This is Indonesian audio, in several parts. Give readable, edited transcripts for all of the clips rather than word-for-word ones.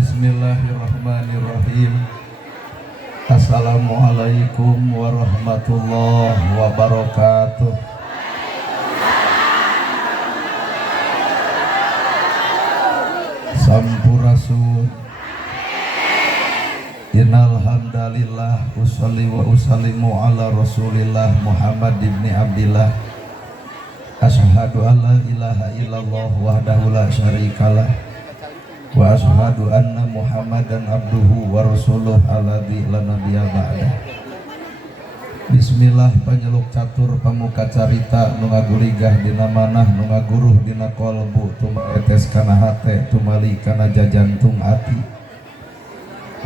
Bismillahirrahmanirrahim. Assalamualaikum warahmatullahi wabarakatuh. Sampurasun. Innal hamdalillah usolli wa usallimu ala Rasulillah Muhammad ibni Abdillah. Asyhadu an la ilaha illallah wahdahu la syarikalah wa asyhadu anna Muhammadan abduhu wa rasuluh alladzi la nabiyya ba'dah. Bismillah panyeluk catur pamuka carita nu ngaguligah dina manah nu ngaguruh dina qalbu tumaetes kana hate tumali kana jajantung ati.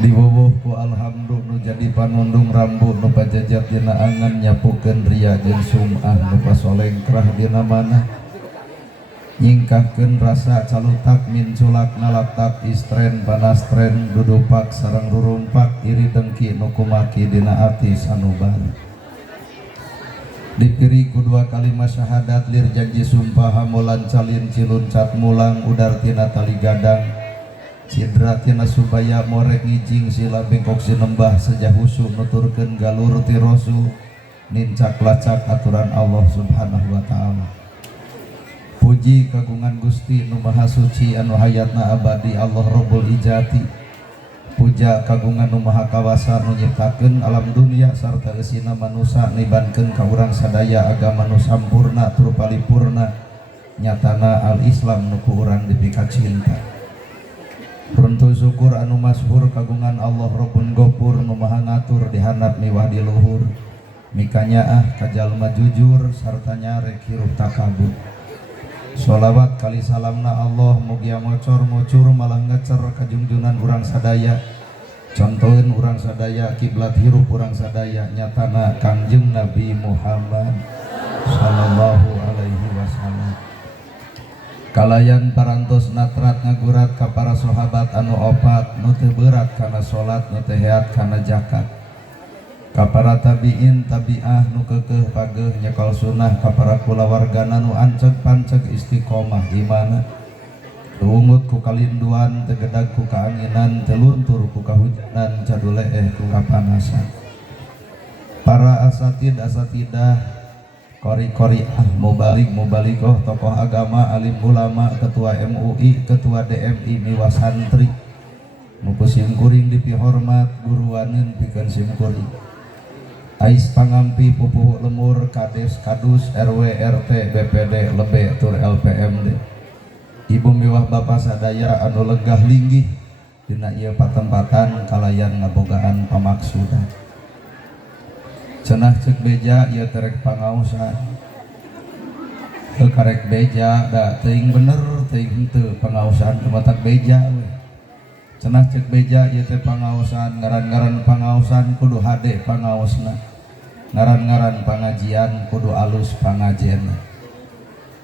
Diwuwuh ku alhamdu nu jadi panundung rambu nu pajajat dina angan nyapukeun ria jeung sum'ah nu pasolengkrah dina manah. Nyingkahkeun rasa calutak min culak nalatak istren panastren dudupak sareng rurumpak iri dengki nu kumaki dina ati sanuban. Dipiri ku dua kalimat syahadat lir janji sumpah hamulan calin ciluncat mulang udar tina tali gadang cidra tina subaya morek ngijing sila bengkok sinembah sejahusu nuturkeun galur ti rosu nincak lacak aturan Allah subhanahu wa ta'ala. Puji kagungan Gusti nu maha suci anu hayatna abadi Allah Rabbul Ijati. Puja kagungan nu maha kawasa nu nyiptakeun alam dunia sarta eusina manusia nibankeun ka urang sadaya agama nu sampurna tur paripurna nyatana al-Islam nu ku urang dipika cinta. Runtuh syukur anu masyhur kagungan Allah Rabbun Ghafur nu maha ngatur di handap miwah di luhur mikanyaah ka jalma jujur sarta nyarek hirup takabur. Sholawat kali salamna Allah mugia mocor mocur malah ngecer kajungjunan urang sadaya contohin urang sadaya kiblat hirup urang sadaya nyatana Kangjeng Nabi Muhammad sallallahu alaihi wasallam. Kalayan parantos natrat ngagurat ka para sahabat anu opat nu teu berat kana salat nu teu heat kana zakat. Ka para tabiin tabiah nu keukeuh pageuh nyekal sunnah ka para kulawargana nu anceg panceg istiqomah imana ruungut ku kalinduan tegedag ku kaanginan teluntur ku kahujanan caduleeh ku kapanasan. Para asatidah kori-kori mubalikoh tokoh agama alim ulama ketua MUI ketua DMI miwa santri muku simkuring dipihormat guruaneun pikeun simkuring Ais pangampi pupuh lemur kades kadus RW RT BPD lebe tur LPMD ibu miwah bapak sadaya anu legah linggih dina ieu patempatan kalayan ngabogaan pamaksudan. Cenah cek beja ieu terek pangaosan teu karek beja da teuing bener teuing henteu pangaosan teu matak beja we. Cenah cek beja ieu teh pangaosan ngaran-ngaran pangaosan kudu hade pangaosna ngaran-ngaran pangajian kudu alus pangajenna.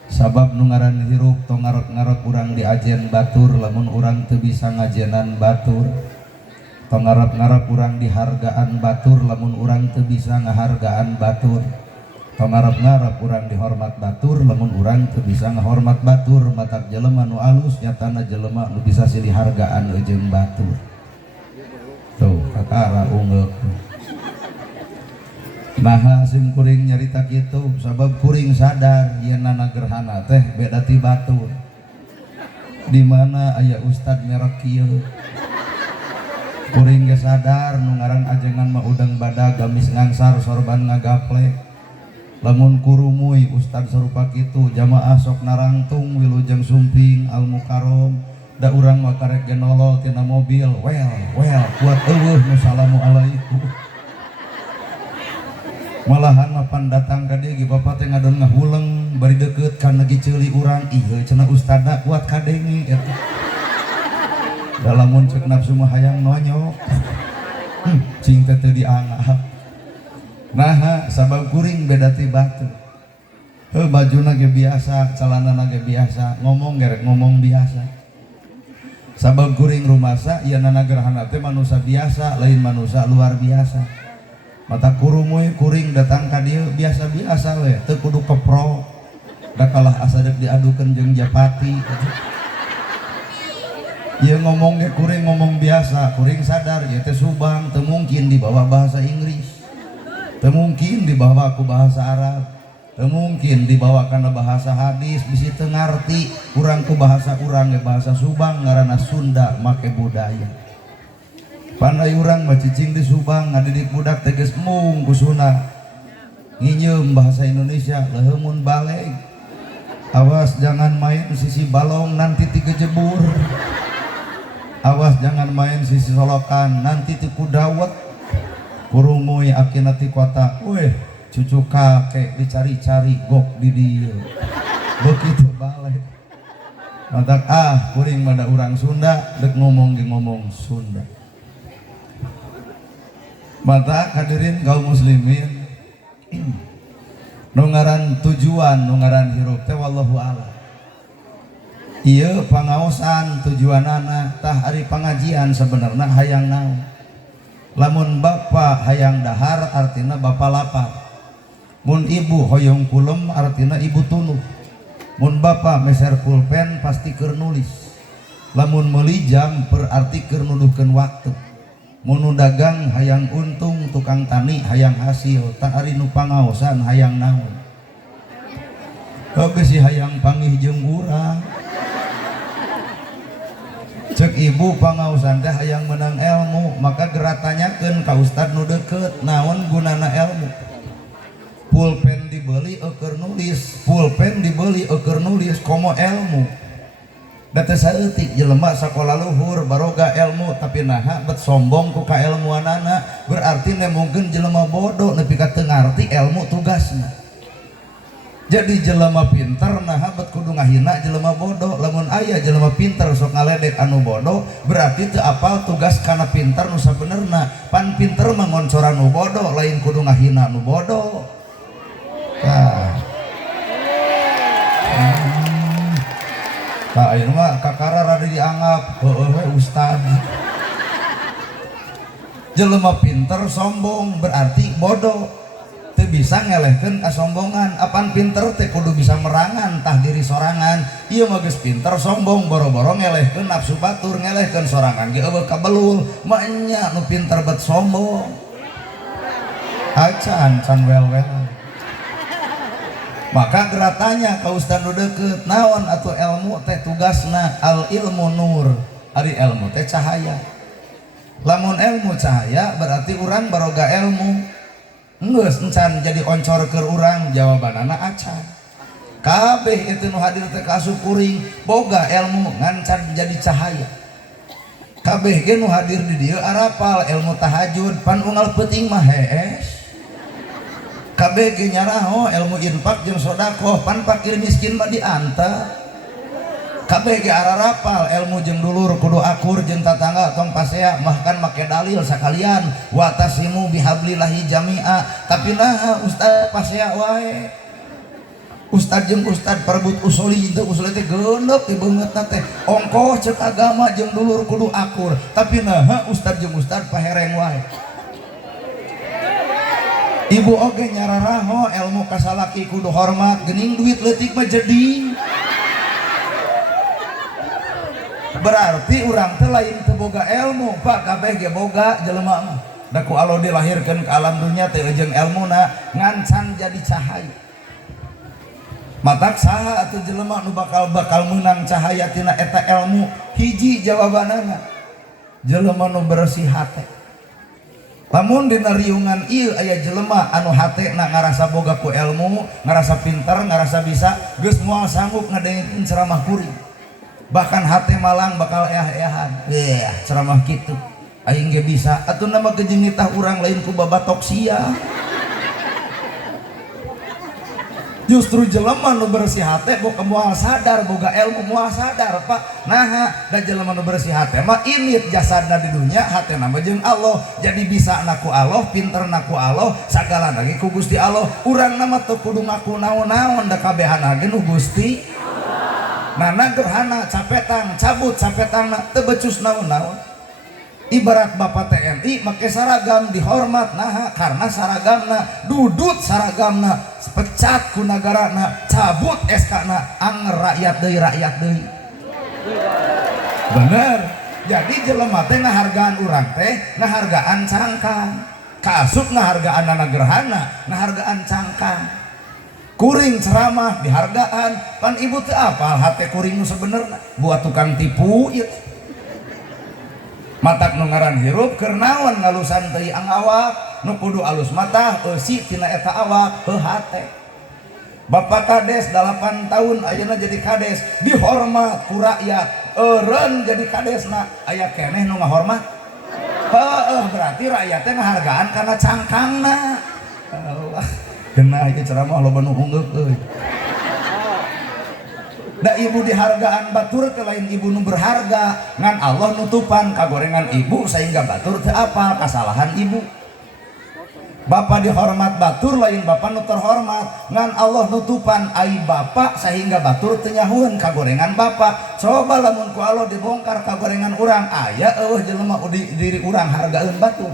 Sabab nu ngaran hirup tong ngarep-ngarep urang diajen batur lamun urang teu bisa ngajenan batur. Tong ngarep-ngarep urang dihargaan batur lamun urang teu bisa ngahargaan batur. Tong ngarep-ngarep urang dihormat batur lamun urang teu bisa ngahormat batur. Matak jelema nu alus nyatana jelema nu bisa silih hargaan jeung batur. Tuh kakara ungeuk. Nah sim kuring nyarita kitu sabab kuring sadar yeuna gerhana teh beda ti batur. Di mana aya ustad merek kieu. Kuring ge sadar nu ngaran ajengan mah udang badag gamis ngangsar sorban ngagaplek. Lamun kurumuy ustad sarupa kitu jamaah sok narangtung wilujeng sumping al mukarom da urang mah karek genolol tina mobil well kuat eueuh nu salamualaikum. Malahan mapan datang ka dieu ge bapak teh ngadon ngahuleng bari deukeut kana ge ceuli urang ieu cenah ustadna kuat kadengi eta. Da lamun cek nafsu mah hayang nonyok. Cing teh teu dianggap. Nah sabab kuring beda ti batur. Heuh bajuna ge biasa, calanana ge biasa, ngomong gerek ngomong biasa. Sabab kuring rumasa ieu na gerhana teh manusia biasa lain manusia luar biasa. Mata kurumuy kuring datang ka dieu biasa-biasa we teu kudu keprok da kalah asa deuk diadukeun jeung Japati ya ngomongnya kuring ngomong biasa, kuring sadar ya teh Subang teu mungkin dibawa bahasa Inggris, teu mungkin dibawa ku bahasa Arab, teu mungkin dibawa kana bahasa hadis, bisi teu ngarti urang ku bahasa urang ge bahasa Subang ngaranna Sunda make budaya. Pandai urang mah cicing di Subang ngadidik budak teh geus mung kusuna nginyeum bahasa Indonesia leuheun baleg. Awas jangan main sisi balong nanti digejebur. Awas jangan main sisi solokan nanti tiku dawet. Kurumuy akina ti kota, weh cucu kakek dicari-cari gok di dieu. Begitu balik. Matak kuring mada urang Sunda dek ngomong ge ngomong Sunda. Mata hadirin kaum muslimin nu ngaran tujuan nu ngaran hirup teh wallahu a'lam. Ieu pangaosan tujuanana tah ari pangajian sebenarnya hayang naon. Lamun bapa hayang dahar artina bapa lapar. Mun ibu hoyong kulem artina ibu tuluh. Mun bapa meser pulpen pasti keur nulis. Lamun meuli jam berarti keur nuduhkeun waktu. Mun dagang hayang untung, tukang tani hayang hasil, tak ari nu pangaosan hayang naon. Oge si hayang panggih jeung urang. Cek ibu pangaosan teh hayang menang ilmu, maka gerak tanyakeun ka ustad nu deukeut naon gunana ilmu. Pulpen dibeli keur nulis, pulpen dibeli keur nulis komo ilmu. Da teh saeutik jelema sakola luhur baroga ilmu tapi naha bet sombong ku kailmuanana, berarti nemongkeun jelema bodoh nepi ka teu ngarti ilmu tugasna. Jadi jelema pinter naha bet kudu ngahina jelema bodoh. Lamun aya jelema pinter sok ngaledek anu bodoh berarti teu apal tugas kana pinter nu sabenerna. Pan pinter mah ngoncoran nu bodoh lain kudu ngahina nu bodoh. Tah ayeuna mah kakara rada dianggap heueuh we ustad. Jelema pinter sombong berarti bodoh. Teu bisa ngelehkeun kasombongan. Apan pinter teh kudu bisa merangan tah diri sorangan. Ieu mah geus pinter sombong boro-boro ngelehkeun nafsu batur, ngelehkeun sorangan ge eueuh kabelul. Mah nya nu pinter bet sombong. Acan can wel-welan. Maka geratanya ka ustad nu deukeut, naon atuh ilmu teh tugasna al ilmu nur. Ari ilmu teh cahaya. Lamun ilmu cahaya berarti urang baroga ilmu. Geus encan jadi oncor keur urang, jawabanana acan. Kabeh itu nu hadir teh kasup kuring boga ilmu ngancan jadi cahaya. Kabeh ge nu hadir di dieu arapal ilmu tahajud, pan unggal peuting mah hees. Kabeh ge nyaraho ilmu infak jeung sedekah, pan fakir miskin mah dianta. Kabeh ge ararapal ilmu jeung dulur kudu akur jeung tatangga tong pasea bahkan make dalil sakalian wa tasimu bihablillahi jami'a. Tapi nah ustad pasea wae. Ustad jeung ustad perebut usuli teh usul teh geuneup di beungeutna teh ongkoh ceuk agama jeung dulur kudu akur. Tapi nah ustad jeung ustad pahereng wae. Ibu oge nyararaho ilmu kasalaki kudu hormat, geuning duit leutik mah jeding. Berarti urang teh lain teu boga ilmu, Pak, kabeh ge boga jelema mah. Da ku Allah dilahirkeun ka alam dunya teh jeung ilmuna ngancan jadi cahaya. Matak saha atuh jelema nu bakal meunang cahaya tina eta ilmu? Hiji jawabanana jelema nu bersih hate. Lamun dina riungan ieu aya jelema anu hatena ngarasa boga ku ilmu, ngarasa pinter, ngarasa bisa, geus moal sanggup ngadengkeun ceramah kuring. Bahkan hati malang bakal eah-eahan, ceramah gitu aing ge bisa atuh nama kejenitah urang lain ku babatok sia. Justru jelema nu bersih hati boga moal sadar boga ilmu moal sadar Pak. Nah da jelema nu bersih hati mah init jasadna di dunya hatena mah jeung Allah. Jadi bisa naku Allah, pinter naku Allah, sagala lagi ku Gusti Allah. Urang nama teu kudu ngaku naon-naon da kabehana ge nu Gusti. Nana gerhana capetang cabut capetangna teu becus naon-naon. Ibarat bapak TNI make saragam dihormat nah karena saragamna dudut saragamna pecat ku nagarana cabut SK-na anger rakyat deui bener. Jadi jelema teh ngahargaan urang teh ngahargaan cangkang, kaasup ngahargaan anak gerhana ngahargaan cangkang. Kuring ceramah dihargaan, pan ibu teh apal hate kuring nu sebenarnya buat tukang tipu ieu. Matak nu ngaran hirup keur naon ngalusan teuing awak, nu kudu alus mata eusi tina eta awak heuh hate. Bapak Kades 8 tahun ayeuna jadi kades dihormat ku rakyat, eureun jadi kadesna aya keneh nu ngahormat. Heuh berarti rakyat teh ngahargaan kana cangkangna. Allah genah ieu ceramah loba nu ungeuk euy. Da ibu dihargaan batur ke lain ibu nu berharga ngan Allah nutupan kagorengan ibu sehingga batur teu apa kesalahan ibu. Bapak dihormat batur lain bapak nu terhormat ngan Allah nutupan aib bapak sehingga batur teu nyahueun kagorengan bapak. Coba lamun ku Allah dibongkar kagorengan urang aya eueuh jelema di diri urang hargaeun batur.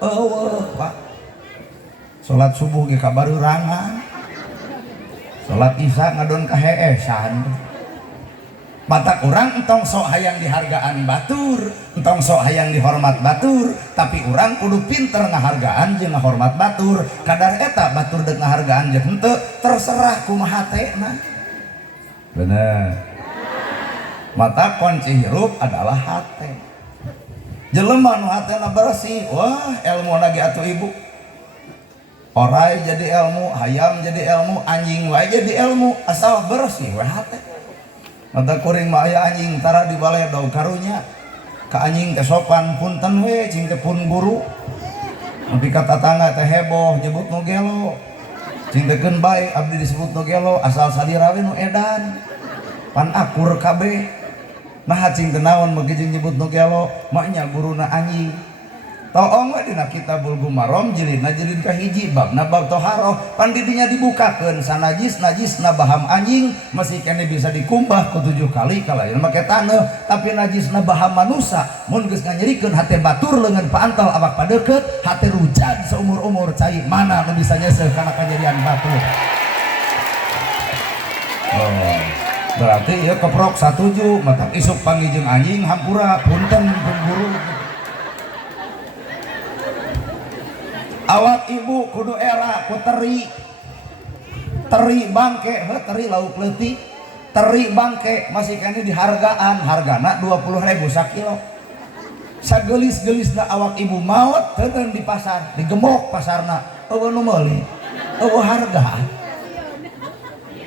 Eueuh Pak. Salat subuh ge kabarurangan. Salat isya ngadon kaheesan. Matak orang entong sok hayang dihargaan batur, entong sok hayang dihormat batur, tapi orang kudu pinter ngahargaan jeung ngahormat batur. Kadar eta batur deuk ngahargaan jeung henteu terserah kumaha hatena. Bener. Mata kunci hirup adalah hate. Jelema nu hatena bersih, wah elmuna ge atuh ibu. Orai jadi ilmu, hayam jadi ilmu, anjing wae jadi ilmu, asal bersih we hate. Mata kuring mah aya anjing tara di balai daun karunya ka anjing teh sopan punten we cing teh pun guru nepi ka tatangga teh heboh nyebut nu gelo cing teh keun bae abdi disebut nu gelo asal salira we nu edan pan akur kabeh nah cing teh naon mage jeung nyebut nu gelo mak nya guruna anjing. Toong we dina kitabul gumarom jilidna jilid kahiji babna bab toharoh pan di dinya dibukakeun sanajis-najisna baham anjing masih kene bisa dikumbah ku 7 kali kalayan make taneuh tapi najisna baham manusia mun geus nganyerikeun hate batur leungeun paantal awak padeukeut hate rujad seumur-umur cai mana nu bisa nyeseuh kana kajadian batur. Oh berarti ieu keprok satuju matak isuk panggih jeung anjing hampura punten pun guru. Awak ibu kudu era ku teri bangke teri lauk leutik teri bangke masih kene dihargaan hargana 20.000 sakilo. Sagelis-gelisna awak ibu maot teukeun di pasar digemok pasarna eueuh nu meuli eueuh harga.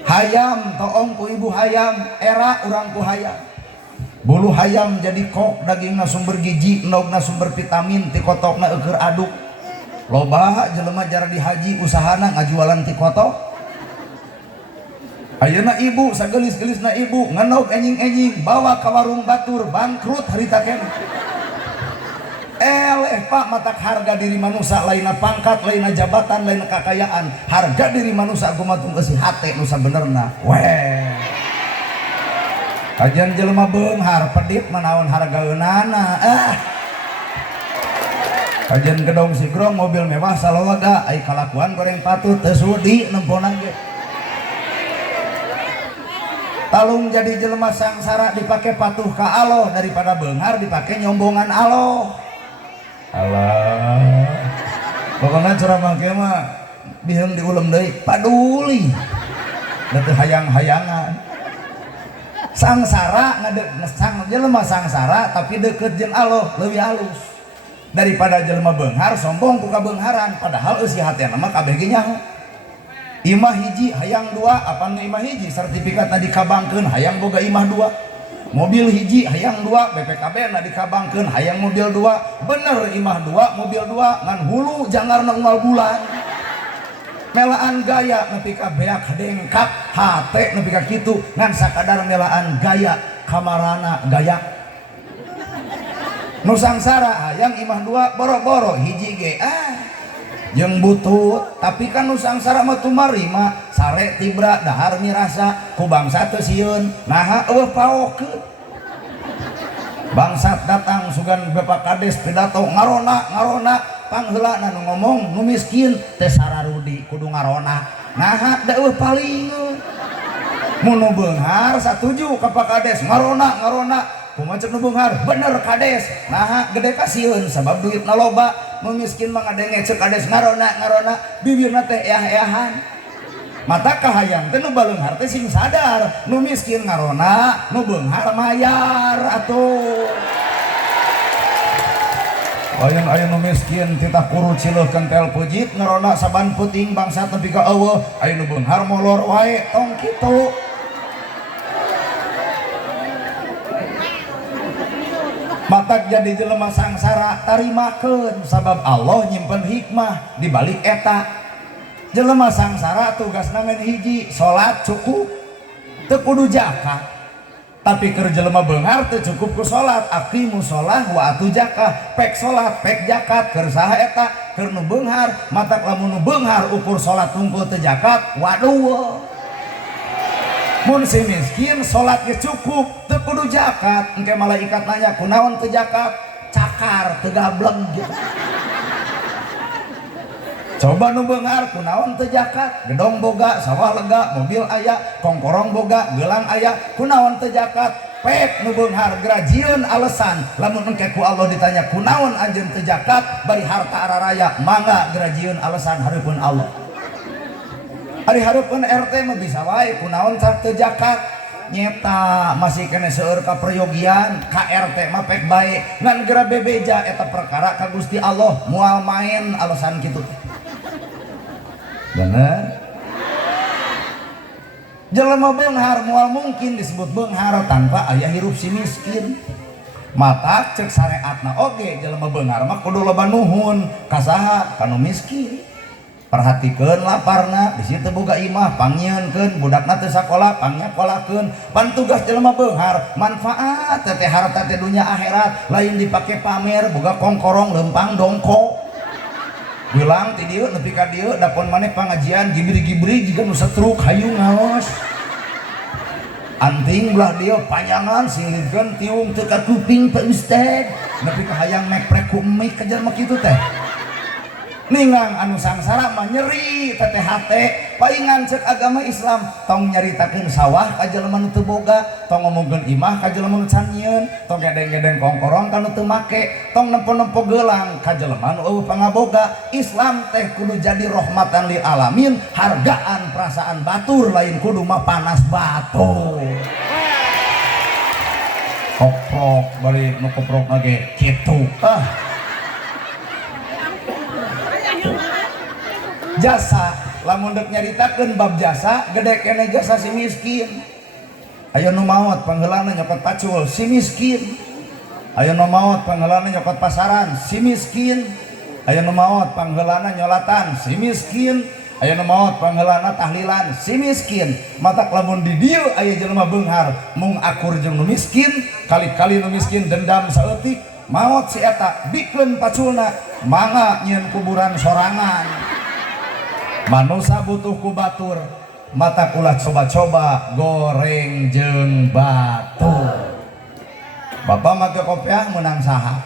Hayam toong ku ibu hayam era urang ku hayam bulu hayam jadi kok dagingna sumber gizi endogna sumber vitamin ti kotokna eueur aduk. Loba jelema jar di haji usahana ngajualan ti kotok. Ayeuna ibu sagelis-gelisna ibu ngenog enjing-enjing bawa ka warung batur bangkrut harita keneh. Pak matak harga diri manusia lainna pangkat lainna jabatan lainna kakayaan harga diri manusia gumatung eusi hate nu sabenerna. Weh. Kajian jelema beunghar pedit manaon hargaeunana. Kajian gedong sigrong mobil mewah salawaga ai kalakuan goreng patut teu sudi nemponan ge. Talung jadi jelema sangsara dipake patuh ka Allah daripada beunghar dipake nyombongan Allah. Allah. Pokona ceramah ge mah biheung diulem deui paduli. Da teu hayang-hayangan. Sangsara jelema sangsara tapi deukeut jeung Allah leuwih halus. Daripada jelema beunghar sombong ku kabeungharan padahal eusi hatena mah kabeh ge nyaho. Imah hiji hayang 2 apaan imah hiji sertifikatna dikabangkeun hayang boga imah 2. Mobil hiji hayang 2 BPKB na dikabangkeun hayang mobil 2. Bener imah 2 mobil 2 ngan hulu jangarna unggal bulan. Melaan gaya nepi ka beak dengkak hate nepi ka kitu ngan sakadar melaan gaya kamarana gaya. Nu sangsara hayang imah 2 boro-boro hiji ge jeung butut tapi kan nu sangsara mah tumarima sare tibra dahar mirasa ku bangsa teu sieun naha eueuh paokeun. Bangsat datang sugan Bapak Kades pidato ngarona pangheulana nu ngomong nu miskin teh sararudi kudu ngarona naha da eueuh palingeun. Mun nu beunghar satuju ka Pak Kades ngarona kumaha cek nu beunghar bener kades nah gede kasieun sabab duitna loba nu miskin mah ngadenge cek kades ngarona bibirna teh eah-eahan mata kahayang teh nu baleunghar teh sing sadar nu miskin ngarona nu beunghar mayar atuh Ayeuna nu miskin titah kuru cileuh kentel pujit ngarona saban peuting bangsa tepi ka eueuh aya nu beunghar molor wae tong kitu matak jadi jelema sangsara tarimakeun sabab Allah nyimpen hikmah di balik eta jelema sangsara tugasna ngan hiji salat cukup teu kudu zakat tapi keur jelema beunghar teu cukup ku salat aqimus shalah wa atu zakah pek salat pek zakat keur saha eta keur nu beunghar matak lamun nu beunghar ukur salat tungkul teu zakat waduh mun si miskin salat ge cukup teu kudu zakat engke malaikat nanya kunaon teu zakat cakar teu gableng gitu coba nu beunghar kunaon teu zakat gedong boga sawah lega mobil aya kongkorong boga gelang aya kunaon teu zakat pek nu beunghar grajieun alesan lamun engke ku Allah ditanya kunaon anjeun teu zakat bari harta araraya mangga grajieun alesan hareupeun Allah ari hareupeun RT mah bisa wae kunaon teu zakat nyeta masih kena seueur ka peryogian ka RT mah pek bae ngan geura bebeja eta perkara ka Gusti Allah moal main alesan kitu bener jelema beunghar moal mungkin disebut beunghar tanpa aya hirup si miskin mata cek syariatna oge jelema beunghar mah kudu loba nuhun ka saha ka nu miskin perhatikeun laparna di situ boga imah pangyieunkeun budakna teu sakola pangnyakolahkeun pan tugas jelema beunghar manfaat teh harta teh dunya akhirat lain dipake pamer boga kongkorong lempang dongko bilang ti dieu nepi ka dieu dapon maneh pangajian gibri-gibri jiga nu setruk hayu ngaos anting belah dieu panjangan silikeun tiung teu ka kuping Pak Ustad nepi ka hayang meprek ku mik ka jelema kitu teh ningang anu sangsara mah nyeri teteh hate paingan cek agama Islam tong nyaritakeun sawah ka jelema nu teu boga tong ngomongkeun imah ka jelema nu can nyieun tong gedeng-gedeng kongkorong ka nu teu make tong nempo-nempo gelang ka jelema nu eueuh pangaboga Islam teh kudu jadi rahmatan lil alamin hargaan perasaan batur lain kudu mah panas batu koprok bari nu koprok ge kitu jasa lamun dek nyaritakeun bab jasa gede kene jasa si miskin aya nu maot pangheulana nyokot pacul si miskin aya nu maot pangheulana nyokot pasaran si miskin aya nu maot pangheulana nyolatan si miskin aya nu maot pangheulana tahlilan si miskin matak lamun di dieu aya jelema beunghar mung akur jeung nu miskin kali-kali nu miskin dendam saeutik maot si eta bikeun paculna mangga nyieun kuburan sorangan manusia butuh ku batur mata ulah coba-coba goreng jeung batur bapak make kopiah menang saha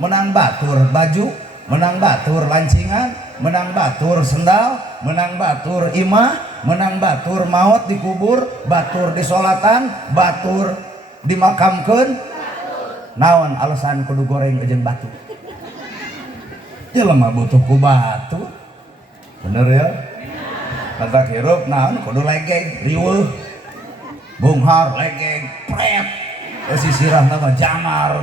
menang batur baju menang batur lancingan menang batur sendal menang batur imah menang batur maot dikubur batur disolatan batur dimakamkeun naon alasan kudu goreng jeung batur jelema butuh ku batur bener ya mata hirup naon kudu legeng riweuh beunghar legeng pret sisirahna mah jamar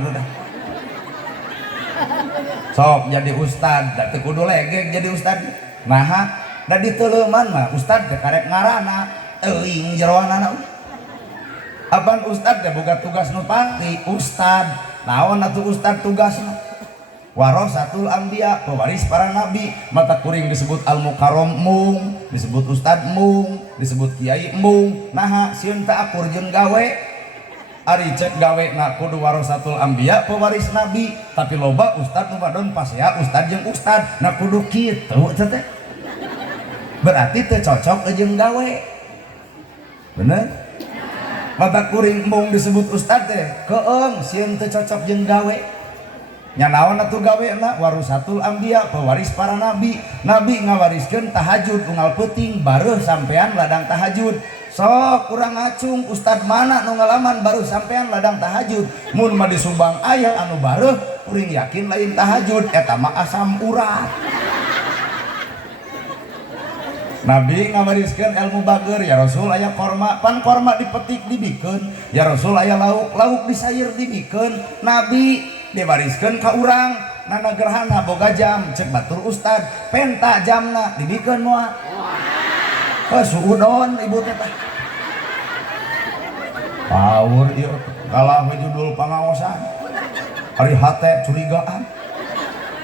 sok jadi ustad da teu kudu legeng jadi ustad naha da diteuleman mah ustad teh karek ngaranna teuing jeroanana apan ustad teh boga tugas nu pasti ustad naon atuh ustad tugasna warasatul anbiya pewaris para nabi mata kuring disebut al mukarram mung disebut ustad mung disebut kiai mung naha sieun teh akur jeung gawe ari cek gawe na kudu warasatul anbiya pewaris nabi tapi loba ustad nu madon pas ya ustad jeung ustad na kudu kitu teh berarti teu cocok jeung gawe bener mata kuring mung disebut ustad teh keung sieun teu cocok jeung gawe nya naon atuh gawena warasatul anbiya pewaris para nabi nabi ngawariskeun tahajud unggal peuting bareuh sampean ladang tahajud sok kurang ngacung Ustad mana nu ngalaman baru sampean ladang tahajud mun mah disumbang aya anu bareuh kuring yakin lain tahajud eta mah asam urat. Nabi ngamariskeun ilmu bager ya Rasul aya korma pan korma dipetik dibikeun ya Rasul aya lauk disayeur dibikeun Nabi diwariskeun ka urang nana gerhana boga jam cek batur Ustad penta jamna dibikeun moal suudon ibu teh power ieu kalah judul pangaosan ari hate curigaan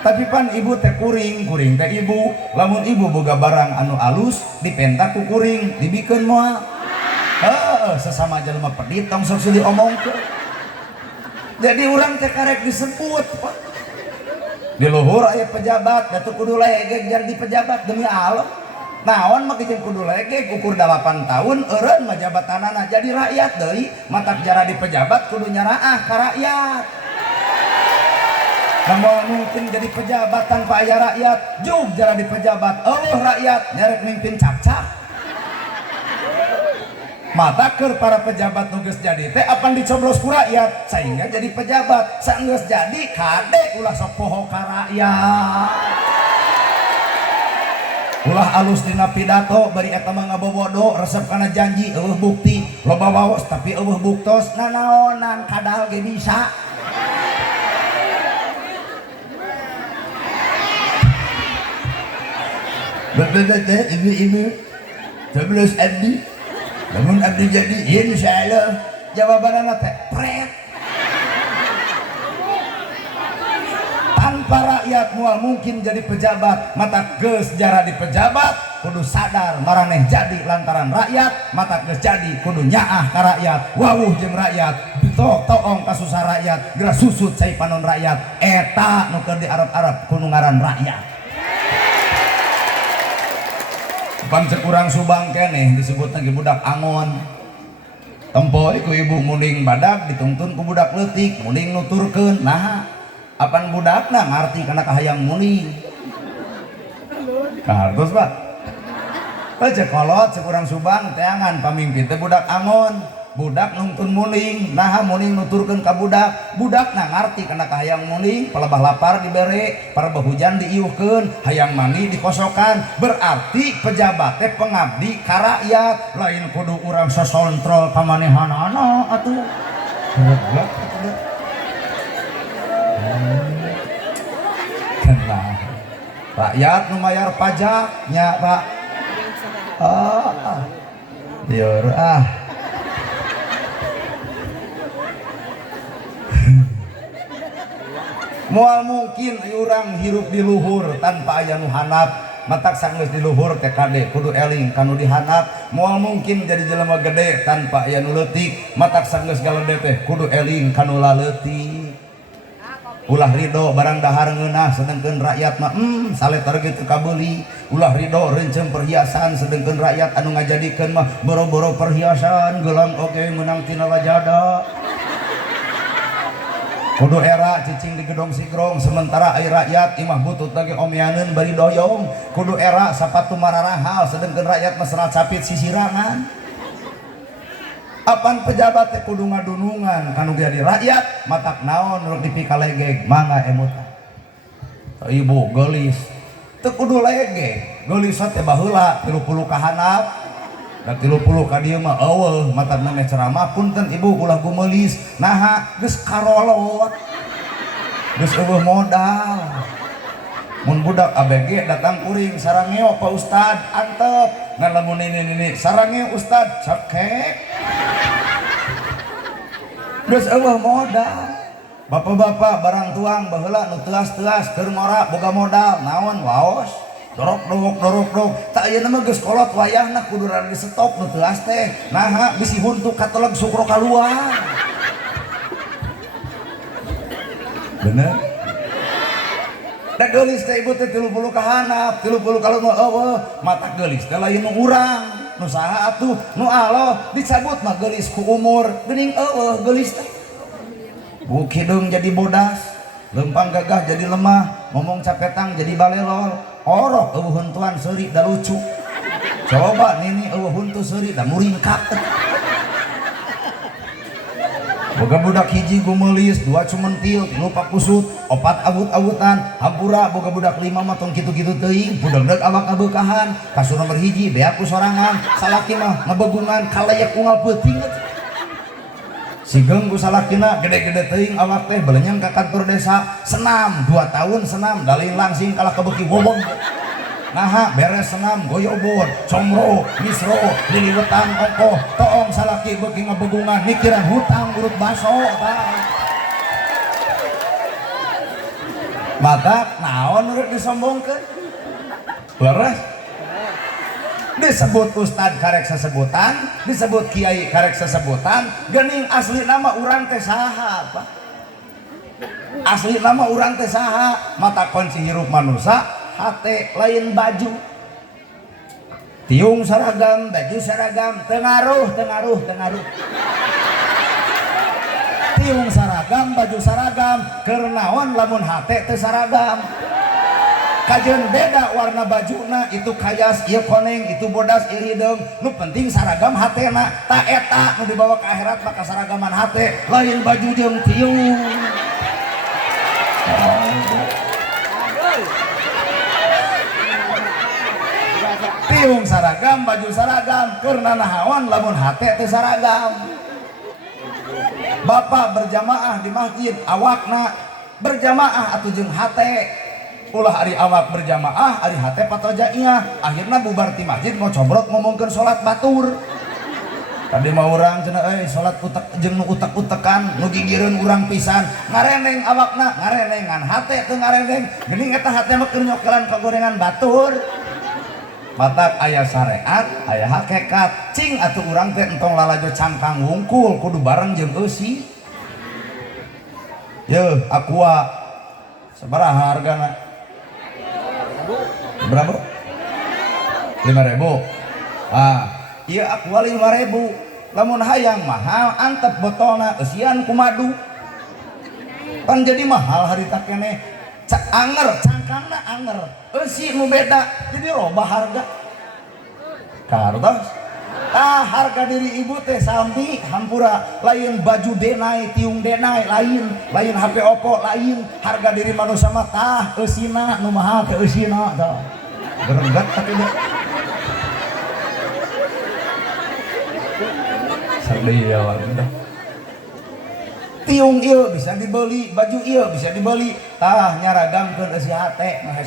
tapi pan ibu teh kuring teh ibu lamun ibu boga barang anu alus dipentak ku kuring dibikeun moal sesama jelema pedit tong sok diomongkeun jadi urang teh karek disebut Pak di luhur aya pejabat datu kudu legeg jadi pejabat demi Allah naon mah kieu kudu legeg ukur 8 tahun eureun mah jabatanana jadi rakyat deui matak jara di pejabat kudu nyaraah ka rakyat. Namun mungkin jadi pejabat tanpa aya rakyat jug jara di pejabat rakyat nyarek mimpin cak-cak mata keur para pejabat nugas jadi teh apan dicoblos ku rakyat sehingga jadi pejabat saenggeus jadi kade ulah sok poho ka rakyat ulah alus dina pidato bari eta mah ngabobodo resep kana janji eueuh bukti loba waos tapi eueuh buktos nanaonan kadal ge bisa bebedet ibu-ibu 11 abdi namun abdi jadi insyaallah jawabanana teh pret tanpa rakyat mual mungkin jadi pejabat mata geus jara di pejabat kudu sadar maraneh jadi lantaran rakyat mata geus jadi kudu nyaah ka rakyat wawuh jeung rakyat toong ka susah rakyat geura susut cai panon rakyat eta nu keur diarep-arep kudu ngaran rakyat pan sekurang subang keneh disebut lagi budak angon tempoy ku ibu muning badak dituntun ku budak leutik muning nuturkeun nah apan budakna ngarti kana kahayang muning kahartos Pak cek kolot sekurang subang teangan pamimpin teh budak angon budak nuntun muning nah muning nuturkeun ka budakna ngarti kana kahayang muning palebah lapar dibere parebah hujan diiuhkeun hayang mani dikosokan berarti pejabat teh pengabdi ka rakyat lain kudu urang sosontrol pamanehanana atuh goblok rakyat nu mayar pajaknya Pak biar moal mungkin urang hirup di luhur tanpa aya nu hanap matak sanggeus di luhur teh kade kudu eling kanu dihanap moal mungkin jadi jelema gede tanpa aya nu leutik matak sanggeus galede teh kudu eling kanu laleutik ulah ridho barang dahar ngeunah sedengkeun rakyat mah saletor kitu kabeuli ulah ridho reuncem perhiasan sedengkeun rakyat anu ngajadikeun mah boro-boro perhiasan gelang oge meunang tina wajada kudu era cicing di gedong sigrong sementara ai rakyat imah butut lagi omyaneun bari doyong kudu era sapatu mararahal sedengkeun rakyat mah serat sapit sisirangan apan pejabat teh kudu ngadunungan kanu jadi rakyat matak naon rek dipikalegeg mangga emutan ibu geulis teu kudu legeg geulis teh baheula 30 ka handap da 30 ka dieu mah eueuh matana meh ceramah punten ibu ulah gumelis naha geus karolot geus eueuh modal mun budak ABG datang kuring sarangeo Pak Ustad antep ngan lamun ini sarangeo Ustad cekek geus eueuh modal bapak-bapak barang tuang baheula nu teuas-teuas keur ngora boga modal naon waos dorok tak ayeuna mah geus kolot wayahna kudu rada di stop nu teuas teh naha bisi huntuk kateleg sukro kaluar bener da geulis teh ibu teh 30 ka handap 30 kalau mah eueuh mata geulis teh lain nu urang nu saha atuh nu Allah dicabut mah geulis ku umur geuning eueuh geulis teh bukidung jadi bodas lempang gagah jadi lemah ngomong capetang jadi balelol orok eueuh hentuan seuri da lucu coba nini eueuh teu seuri da muringkak. Boga budak hiji gumelis, dua cumentil, tilu pakusut, opat awut-awutan, hampura boga budak lima mah tong kitu-kitu teuing, budak-budak awak abeukahan, kasur nomor hiji beak ku sorangan, salaki mah ngabegungan kalayak unggal peuting. Sigeng ku salakina gede-gede teuing awak teh belenyang ka kantor desa, senam 2 tahun senam, dalin langsing kalah kebeki wobong. Nah beres senam goyobor, comro, misro, liliwetan ongkoh, toong salaki beuki ngabegungan mikiran hutang urut baso maka naon urut disombongkeun leres disebut ustad karek sesebutan, disebut kiai karek sesebutan, geuning asli nama urang teh saha apa asli nama urang teh saha mata kunci hirup manusia hate lain baju tiung seragam baju seragam tengaruh tiung seragam baju seragam kernaon lamun hate teu seragam kajeun beda warna bajuna itu kayas ieu koneng itu bodas ieu hideung nu penting seragam hatena ta eta nu dibawa ke akhirat maka seragaman hate lain baju jeung tiung. Tiung saragam baju saragam karena nahawan lamun hate teu saragam. Bapak berjamaah di masjid awakna berjamaah atuh jeung hate ulah ari awak berjamaah ari hate patojaiyah akhirna bubar ti masjid ngocobrot ngomongkeun salat batur. Tadi mah urang cenah salat utek jeung nu utek-utekan nu gigireun urang pisan ngareneng awakna ngarenengan hate teu ngareneng geuning eta hate mah keur nyokelan kagorengan batur. Matak ayah syariat, ayah hakikat, cing atuh urang teh entong lalajo cangkang wungkul kudu bareng jeung eusi. Yeuh, aqua sabaraha hargana? Berapa? 5.000. Ah, ieu aqua 5.000. Lamun hayang mahal antep botolna eusian ku madu. Pan jadi mahal harita keneh. Anger, cangkangna anger, eusi nu beda, jadi robah harga. Kartos, harga diri ibu teh sambi hampura lain baju denai, tiung denai lain HP Oppo lain, harga diri manusia mah tah eusina nu mahal ke eusina tah. Geregat tapi deh. Sardi ya waduh. Tiung ieu bisa dibeli, baju ieu bisa dibeli, tah nyaragamkeun eusi hate mah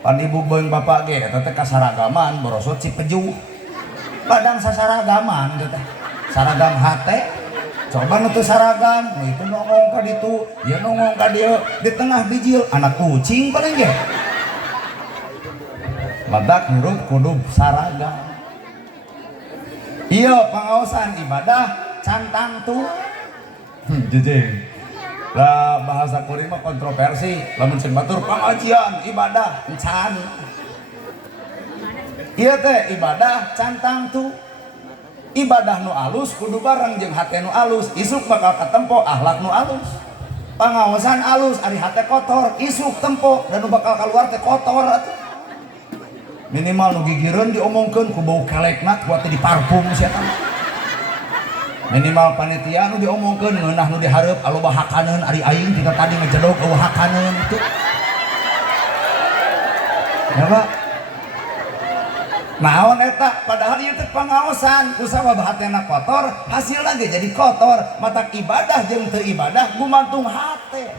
pan ibu beung bapak ge eta teh kasaragaman borosot Cipeju padang sasaragaman teh saragam hate coba nu teu saragam nu itu nongong ka ditu ieu nongong ka dieu di tengah bijil anak kucing paling ge madak hirup kudu saragam. Ieu pangaosan ibadah cantang tuh jejeng lah bahasa kuring mah kontroversi lamun sing batur pengajian ibadah encan ieu teh ibadah cantang tuh ibadah nu alus kudu bareng jeung hate nu alus isuk bakal katempo akhlak nu alus pangaosan alus ari hate kotor isuk tempo dan nu bakal keluar teh kotor atuh minimal nu gigireun diomongkeun ku bau kelekna kuat di parfum sia tah minimal panitia nu diomongkeun ngeunah nu dihareup aloba hakaneun ari aing tina tadi ngejedog eueuh hakaneun teu. Ya Pak. Naon eta padahal ieu teh pangaosan ku sabab hatena kotor hasilna ge jadi kotor matak ibadah jeung teu ibadah gumantung hate.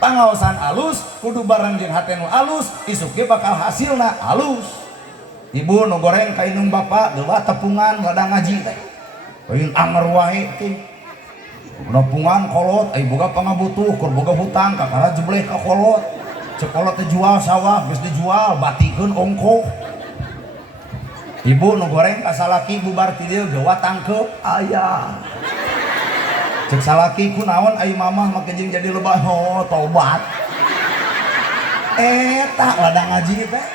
Pangaosan alus kudu bareng jeung hate nu alus isuk ge bakal hasilna alus. Ibu nu goreng ka indung bapak geula tepungan wadang ngaji teh. Paling anger wae teh. Napungan kolot ai boga pangabutuh kur boga hutang kakara jebleh ka kolot. Cek kolot teh jual sawah geus dijual batikeun ongkoh. Ibu nu goreng ka salaki bubar ti dieu geus tangkeup aya. Cek salaki kunaon ai mamah make jeung jadi lebah tobat. Eta ladang ngaji teh.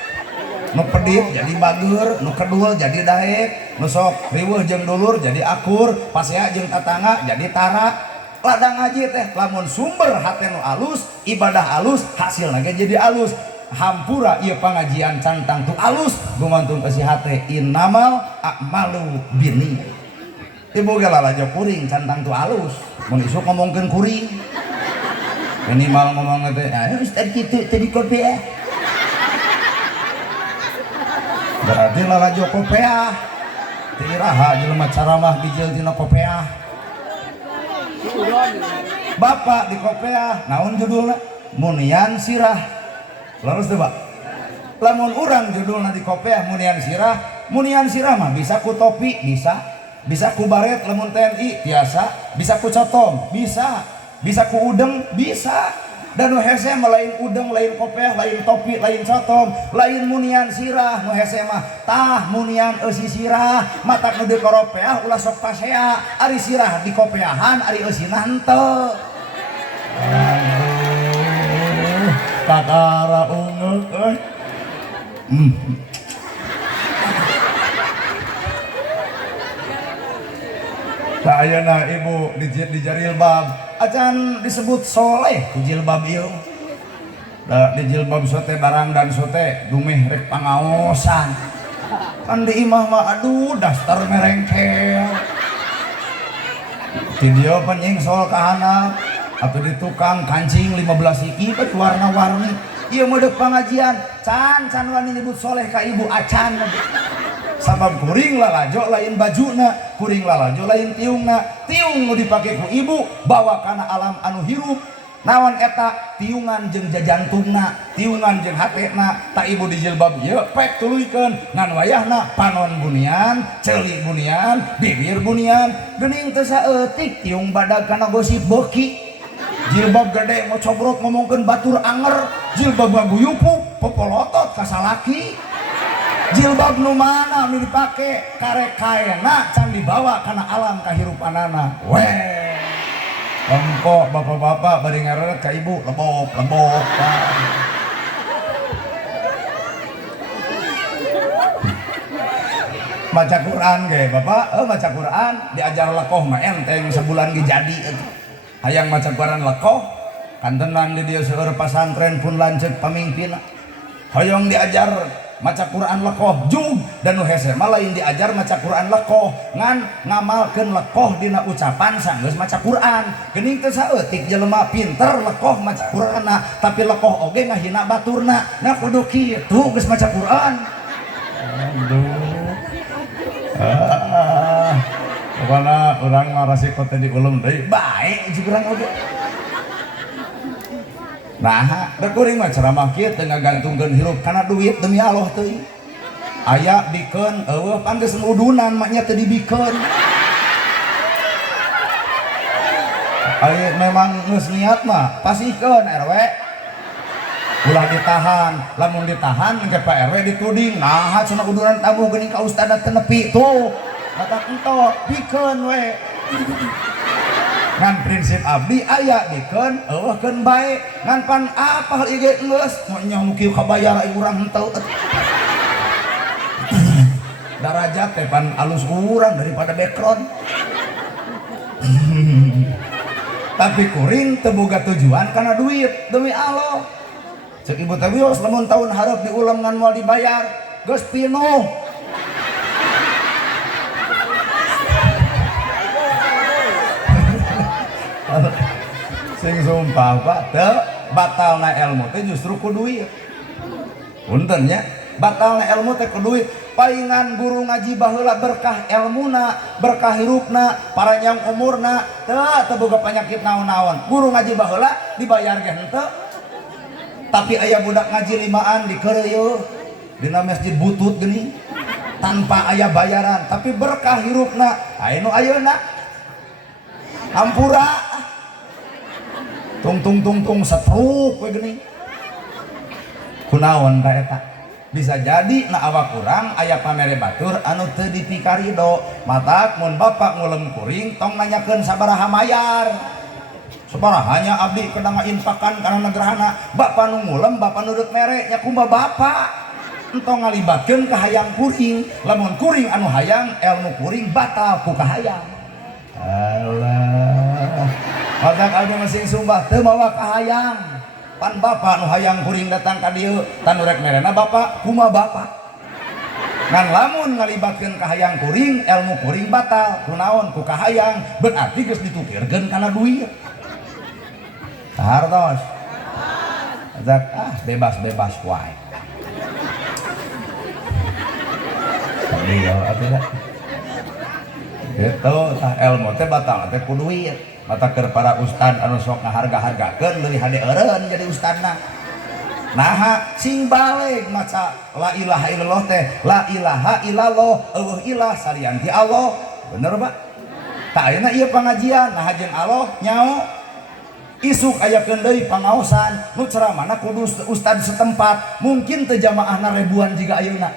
Nu pedit jadi bager, nu kedul jadi daek, nu sok riweuh jeung dulur jadi akur, pasea jeung tatangga jadi tara. Ladang ngaji teh lamun sumber hate nu alus, ibadah alus, hasilna ge jadi alus. hampura ieu pangajian cantang tu alus gumantung ka si hate innamal a'malu bini ibu galalajo kuring cantang tu alus mun isuk ngomongkeun kuring minimal ngomong teh ustad kitu tadi kopea berarti lalajo kopea tiraha jelema caramah bijil tina kopea bapak di kopea naon judulna munian sirah lalu coba lamun urang judulna di kopea munian sirah mah bisa ku topi bisa ku baret lamun TNI biasa bisa ku cotong bisa ku udeng bisa dan nu hese mah lain udeng lain kopea lain topi lain cotong lain munian sirah nu hese mah tah munian eusi sirah matak nu di koropea ulah sok pasea ari sirah di kopeahan ari eusina henteu kakara ungeuk Ayeuna ibu di jilbab acan disebut soleh di jilbab ieu di jilbab sote barang dan sote dumeh rek pangaosan kan di imah mah aduh dastar merengkel di dieu penting sol kahana atau di tukang kancing 15 iki bet warna-warni ieu mah deuk pangajian can wani nyebut soleh ka ibu acan sabab kuring lalajo lain bajuna kuring lalajo lain tiungna tiung nu dipake ku ibu bawa kana alam anu hirup naon eta tiungan jeung jajantungna tiungan jeung hatena tak ibu di jilbab ieu pek tuluykeun ngan wayahna panon bunian ceuli bunian bibir bunian geuning teu saeutik tiung badag kana gosip beuki jilbab gede mau cobrok ngomongkeun batur anger jilbab guyupuk popolotot ka salaki jilbab nu mana nu dipake karek kaena can dibawa kana alam kahirupanana weh empok bapak-bapak bari ngareret ka ibu lebok baca Quran ge bapak baca Quran diajar lekoh mah enteng sebulan ge jadi hayang maca Quran lekoh kantenan di dieu seueur pasantren pun lanceuk pamimpinna hoyong diajar maca Quran lekoh jug dan nu hese mah lain diajar maca Quran lekoh ngan ngamalkeun lekoh dina ucapan sanggeus maca Quran geuning teu saeutik jelema pinter lekoh maca Qur'anna tapi lekoh oge ngahina baturna nah kudu kitu geus maca Quran pokona urang mah resiko teh diulum deui bae jeung urang oge nah, da kuring mah ceramah kieu teu ngagantungkeun hirup kana duit demi Allah teuing. Aya bikeun eueuh pan geus udunan mah nya teu dibikeun. Aya memang geus niat mah pasihkeun RW. Ulah ditahan, lamun ditahan ke Pak RW dituding. Nah, cenah udunan tamu geuning ka ustadna teu nepi tuh. Kata ento bikeun we. Ngan prinsip abdi aya dikeun eueuhkeun bae ngan pan apal ieu ge geus nya mugi kabayar urang henteu darajat teh pan alus urang daripada background tapi kuring teu boga tujuan kana duit demi Allah cek ibu teh wios lamun tahun hareup diulam ngan moal dibayar geus pinuh sing sumpah Pak teu batalna ilmu teh justru ku duit punten nya batalna ilmu teh ku duit palingan guru ngaji baheula berkah ilmuna berkah hirupna paranjang umurna teu boga panyakit naon-naon guru ngaji baheula dibayar ge henteu tapi aya budak ngaji limaan di keureueuh dina masjid butut geuning tanpa aya bayaran tapi berkah hirupna anu ayeuna hampura tung setruk we geuning kunaon ta eta bisa jadi na awak kurang aya pamere batur anu teu dipikarido matak mun bapak ngulem kuring tong nanyakeun sabaraha mayar sabarahanya abdi kedah ngainfakan kana negerana bapak nu ngulem bapak nu deuk mere nya kumaha bapak entong ngalibatkeun ka hayang kuring lamun kuring anu hayang ilmu kuring batal ku kahayang Allah matak abdi masing sumpah teu mawa kahayang pan bapak nu hayang kuring datang ka dieu tan rek merena bapak kumaha bapak ngan lamun ngalibatkeun ka hayang kuring ilmu kuring batal kunaon ku kahayang berarti geus ditukirkeun kana duit hartos zat bebas-bebas wae iya atuh gitu tah ilmu teh batal teh ku duit mata keur para ustad anu sok ngaharga-hargakeun leuwih hade eureun jadi ustadna nah sing balik maca la ilaha illallah teh la ilaha illallah eueuh ilah salian ti Allah bener Pak tah ayeuna ieu pangajian nah jeung Allah nyao isuk ayakeun deui pangaosan nu ceramahna kudu ustad setempat mungkin teu jamaahna ribuan jiga ayeuna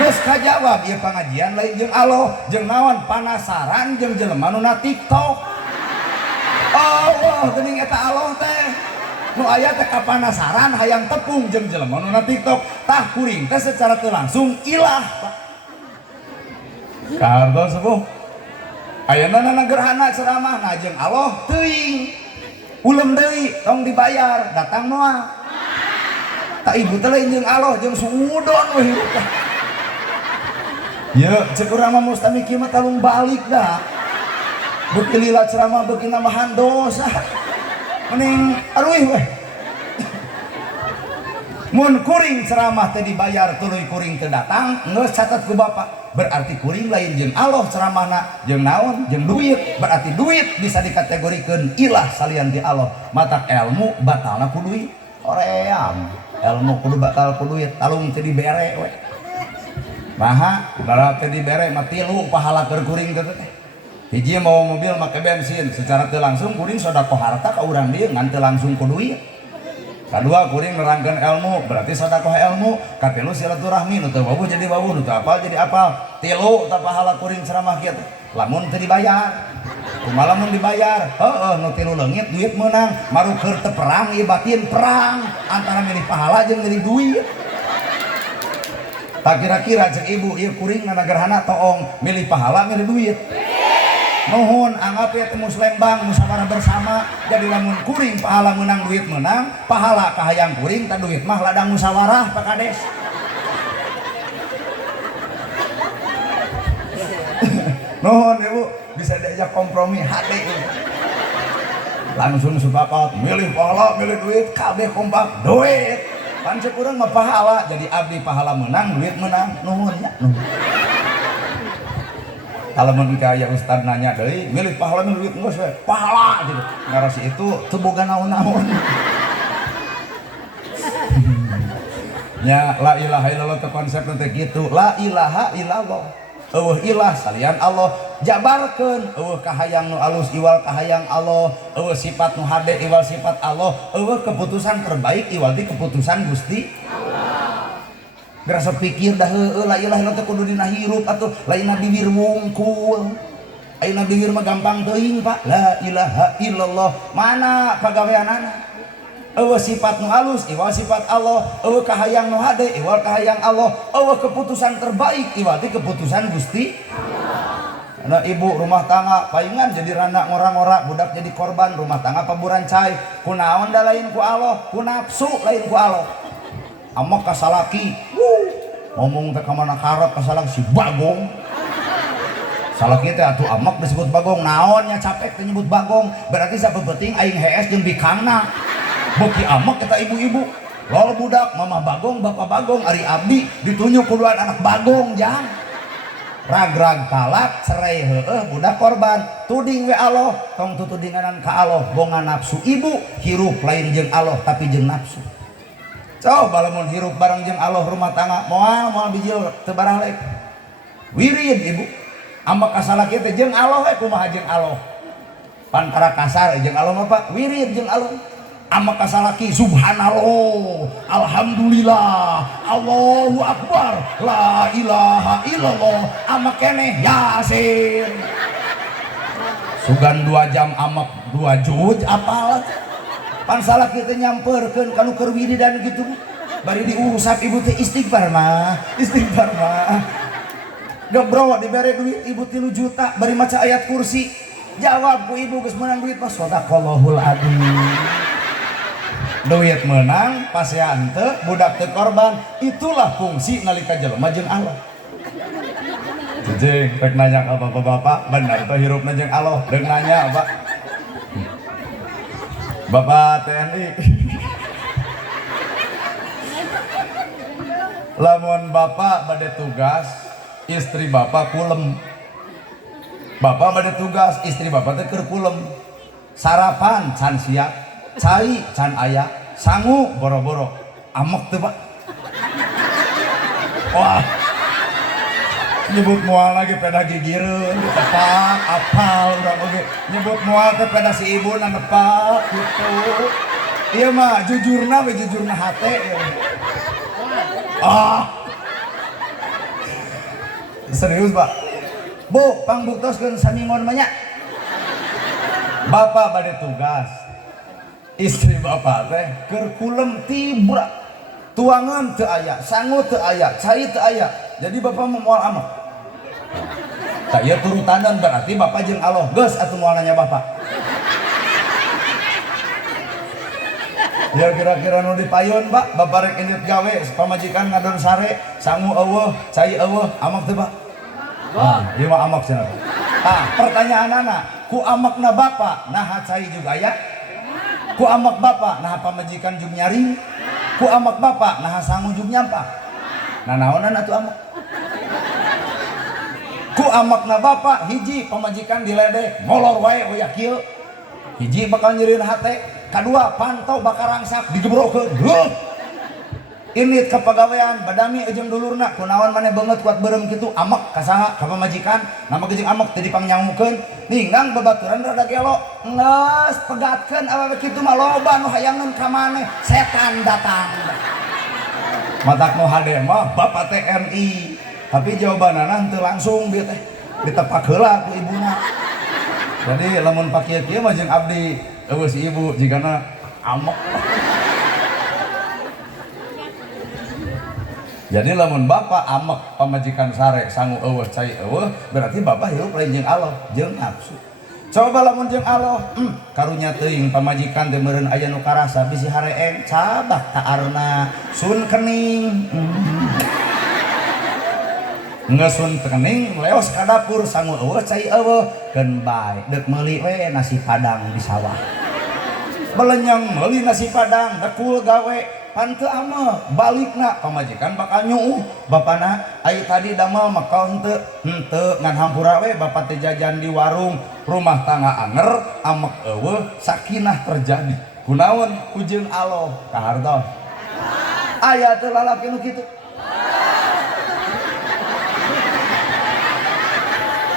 geus kajawab ieu pangajian lain jeung Allah jeung naon panasaran jeung jelema nu na TikTok Allah geuning eta Allah teh nu aya teh kapanasaran hayang tepung jeung jelema nu na TikTok tah kuring teh secara teu langsung ilah karto sepuh ayeuna na gerhana ceramah na jeung Allah teuing ulem deui tong dibayar datang moal tak ibu teh lain jeung Allah jeung suudon we hirup ya cek urang mah mustamiki mah talung balik dah beuki lila ceramah beuki nambahan dosa mending aruih weh mun kuring ceramah teh dibayar tuluy kuring teu datang geus catat ku bapak berarti kuring lain jeung Allah ceramahna jeung naon jeung duit berarti duit bisa dikategorikeun ilah salian ti Allah matak ilmu batalna ku duit oream ilmu kudu batal ku duit talung teu dibere we maha barat teh dibere mah tilu pahala keur kuring teh hiji mau mobil make bensin secara teu langsung kuring sodaqoh harta ka urang dieu ngan teu langsung ku duit kadua kuring nerangkeun ilmu berarti sodaqoh ilmu katilu silaturahmi nu teu wawuh jadi wawuh nu teu apal jadi apal tilu tah pahala kuring ceramah kieu lamun teu dibayar kumaha lamun dibayar heueuh nu tilu leungit duit meunang maru keur teu perang ieu batin perang antara milih pahala jeung milih duit tak kira-kira cek ibu ieu kuring na gerhana toong milih pahala milih duit nuhun anggap ya temu Lembang musyawarah bersama jadi lamun kuring pahala menang duit menang pahala kahayang kuring tak duit mah ladang musyawarah Pak Kades nuhun ibu bisa diajak kompromi hati langsung sepakat milih pahala milih duit kabeh kompak duit pancet urang mah pahala jadi abdi pahala menang duit menang nuhun ya nuhun kalau menikah ya ustad nanya deui milih pahala milih duit geus we pahala gitu ngarasi itu teu boga naon-naon nya la ilaha illallah teh konsep teh kitu la ilaha illallah eueuh ilah salian Allah jabarkeun eueuh kahayang nu alus iwal kahayang Allah eueuh sifat nu hade iwal sifat Allah eueuh keputusan terbaik iwal ti keputusan Gusti Allah gerasa pikir dah heueuh la ilaha illallah teh kudu dina hirup atuh lainna bibir wungkul ayeuna bibir mah gampang teuing Pak la ilaha illallah mana pagaweanana eueuh sifat nu alus iwal sifat Allah eueuh kahayang nu hade iwal kahayang Allah eueuh keputusan terbaik iwal ti keputusan Gusti Allah ibu rumah tangga paingan jadi randa ngora-ngora budak jadi korban rumah tangga paburan cai kunaon da lain ku Allah ku nafsu lain ku Allah amok kasalaki ngomong teh ka mana karep kasalaki si bagong salaki teh atuh amok disebut bagong naonnya capek teh nyebut bagong berarti sabebeting aing hees jeung bikangna beki amak kata ibu-ibu lol budak mama bagong bapak bagong ari abdi ditunjuk kuduan anak bagong jang rag-rag talak cerai heueuh budak korban tuding we Allah tong tutudinganan ka Allah bongan nafsu ibu hirup lain jeung Allah tapi jeung nafsu coba lamun hirup bareng jeung Allah rumah tangga moal bijil teu barang lek wirid ibu amak kasalaki teh jeung Allah we kumaha jeung Allah pan kara kasar jeung Allah mah Pak wirid jeung Allah amak kasalaki subhanallah alhamdulillah Allahu akbar la ilaha illallah amak keneh yasin sugan 2 jam amak 2 juj apal pan salah kita nyamperkeun kalau keur wiridan gitu bari diurusap ibu teh istighfar mah gebro dibere duit ibu 3 juta bari maca ayat kursi jawab ku ibu geus meunang duit mah sadaqallahul adzim duit menang pasean teu budak teu korban. Itulah fungsi nalika jelema jeung Allah. Jeng rek nanya ka bapak-bapak bener teh hirupna jeung Allah deuk nanya apa Bapak TNI lamun bapak bade tugas istri bapak kulem, bapak bade tugas istri bapak teh keur kulem, sarapan can siap, cai can aya, sangu boro-boro, amek teu Pak. Wah, nyebut moal lagi peda gigireun ditepak apal urang oge nyebut moal teh peda si ibu na nepak gitu. Ieu mah jujurna we jujurna hate ya. Serius Pak. Bu, pangbuktoskeun samingon mah nya. Bapak bade tugas. Istri bapak teh keur kulem tibra. Tuangan teu aya, sangu teu aya, cai teu aya. Jadi bapak mau moal amak. Tak ieu turutanan berarti bapak jeung Allah. Geus atuh moal nanya bapak. Ya kira-kira nu dipayun Pak, bapak rek indit gawe pamajikan ngadon sare, sangu eueuh, cai eueuh, amak teu Pak? Ieu mah amak cenah. Pertanyaanana, ku amakna bapak naha cai juga aya? Ku amak bapak naha pamajikan jug nyaring? Ku amak bapak naha sangu jug nyampah? Nah naonan atuh amak? Ku amakna bapak hiji pamajikan diledek, molor wae hoyak kieu. Hiji bakal nyeureun hate. Kadua pantau bakal rangsak digebrokeun. Init kepagawean badami jeung dulurna kunaon maneh beungeut kuat beureum kitu amek ka saha ka pamajikan nama jeung amek teu dipangnyamukeun ninggang babaturan rada gelo geus pegatkeun awewe kitu mah loba nu hayangeun ka maneh setan datang matak nu hade mah bapak TNI tapi jawabanana teu langsung dieu teh ditepak heula ku ibuna. Jadi lamun pakieu kieu mah jeung abdi eueuh si ibu jigana amek. Jadi lamun bapak amek pamajikan sare sangu eueuh cai eueuh berarti bapak hirup lain jeung Allah jeung nafsu. Coba lamun jeung Allah karunya teuing pamajikan teh meureun aya nu karasa bisi hareeng cabah taarna sun kening. Ngesun kening leos ka dapur sangu eueuh cai eueuh keun bae deuk meuli we nasi padang di sawah. Belenyang meuli nasi padang dekul gawe pan teu ameh balikna pamajikan bakal nyuuh bapana aya tadi damel maka henteu ngan hampura we bapak teh jajan di warung rumah tangga anger amek eueuh sakinah terjadi kunaon ku jeung Allah kahartos aya teu lalaki nu kitu.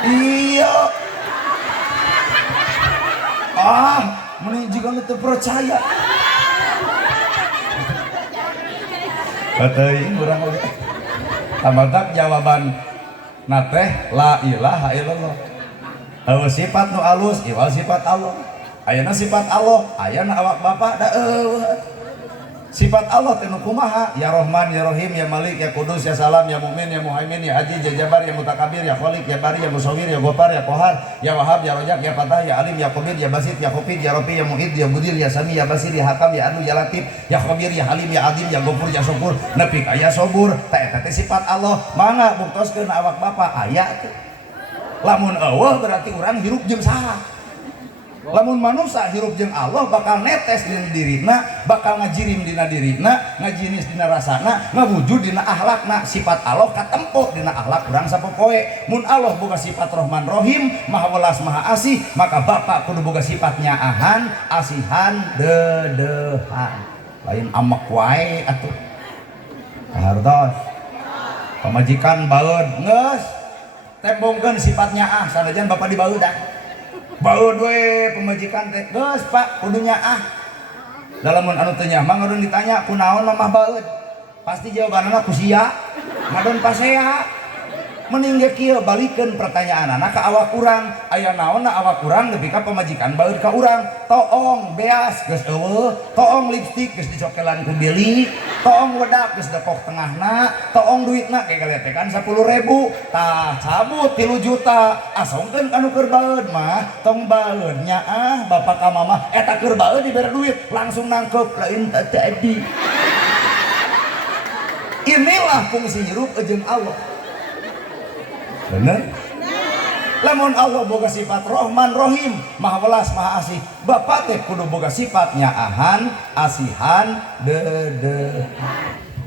Iya. Mending juga teu percaya. Kateuing urang oge. Tabatak jawaban na teh la ilaha illallah. Eueuh sifat nu alus iwal sifat Allah. Ayeuna sifat Allah, ayeuna awak bapak da eueuh. Sifat Allah teh nu kumaha? Ya Rahman, ya Rahim, ya Malik, ya Kudus, ya Salam, ya Mukmin, ya Muhaimin, ya Aziz, ya Jabbar, ya Mutakabir, ya Khaliq, ya Bari, ya Musawwir, ya Ghaffar, ya Qahhar, ya Wahhab, ya Rajak, ya Fatah, ya Alim, ya Qabir, ya Basit, ya Khafid, ya Rafi, ya Mu'id, ya Mudir, ya Sami, ya Basir, ya Hakam, ya Adu, ya Latif, ya Khabir, ya Halim, ya Adim, ya Ghafur, ya Syukur, nepi ka ya Sabur. Teh teh sifat Allah. Mangga buktoskeun awak bapak aya teh. Lamun eueuh berarti urang hirup jeung saha? Lamun manusia hirup jeung Allah bakal netes dina dirina, bakal ngajirim dina dirina, ngajinis dina rasana, ngawujud dina akhlakna. Sifat Allah katempo dina akhlak urang sapopoe. Mun Allah boga sifat Rahman Rahim, Maha Welas Maha Asih, maka bapak kudu boga sifat nyaahan, asihan, dedehan. Lain amek wae atuh. Kahartos. Pamajikan baeud geus tembongkeun sifat nyaah sanajan bapak dibaeudan. Baeud we pemajikan teh geus Pak kudu nyaah. Dalamun anu teu nyaah mah ngadon ditanya kunaon mamah baeud. Pasti jawabanna ku sia. Ngadon pasea. mending ge kieu balikeun pertanyaan anak ka awak urang aya naonna awak urang nepi ka pamajikan baeur ka urang toong beas geus eueuh toong lipstik geus dicokelan ku Billy toong wedak geus depok tengahna toong duitna ge galetekan 10.000 tah cabut 3 juta asongkeun anu keur baeud mah tong baeud nya bapak ka mama eta keur baeud dibere duit langsung nangkep lain tadi. Inilah fungsi hirup jeung Allah. Bener? Lamun Allah boga sifat Rahman Rahim, Maha Welas Maha Asih, Bapak teh kudu boga sifat nyaahan, asihan, dede.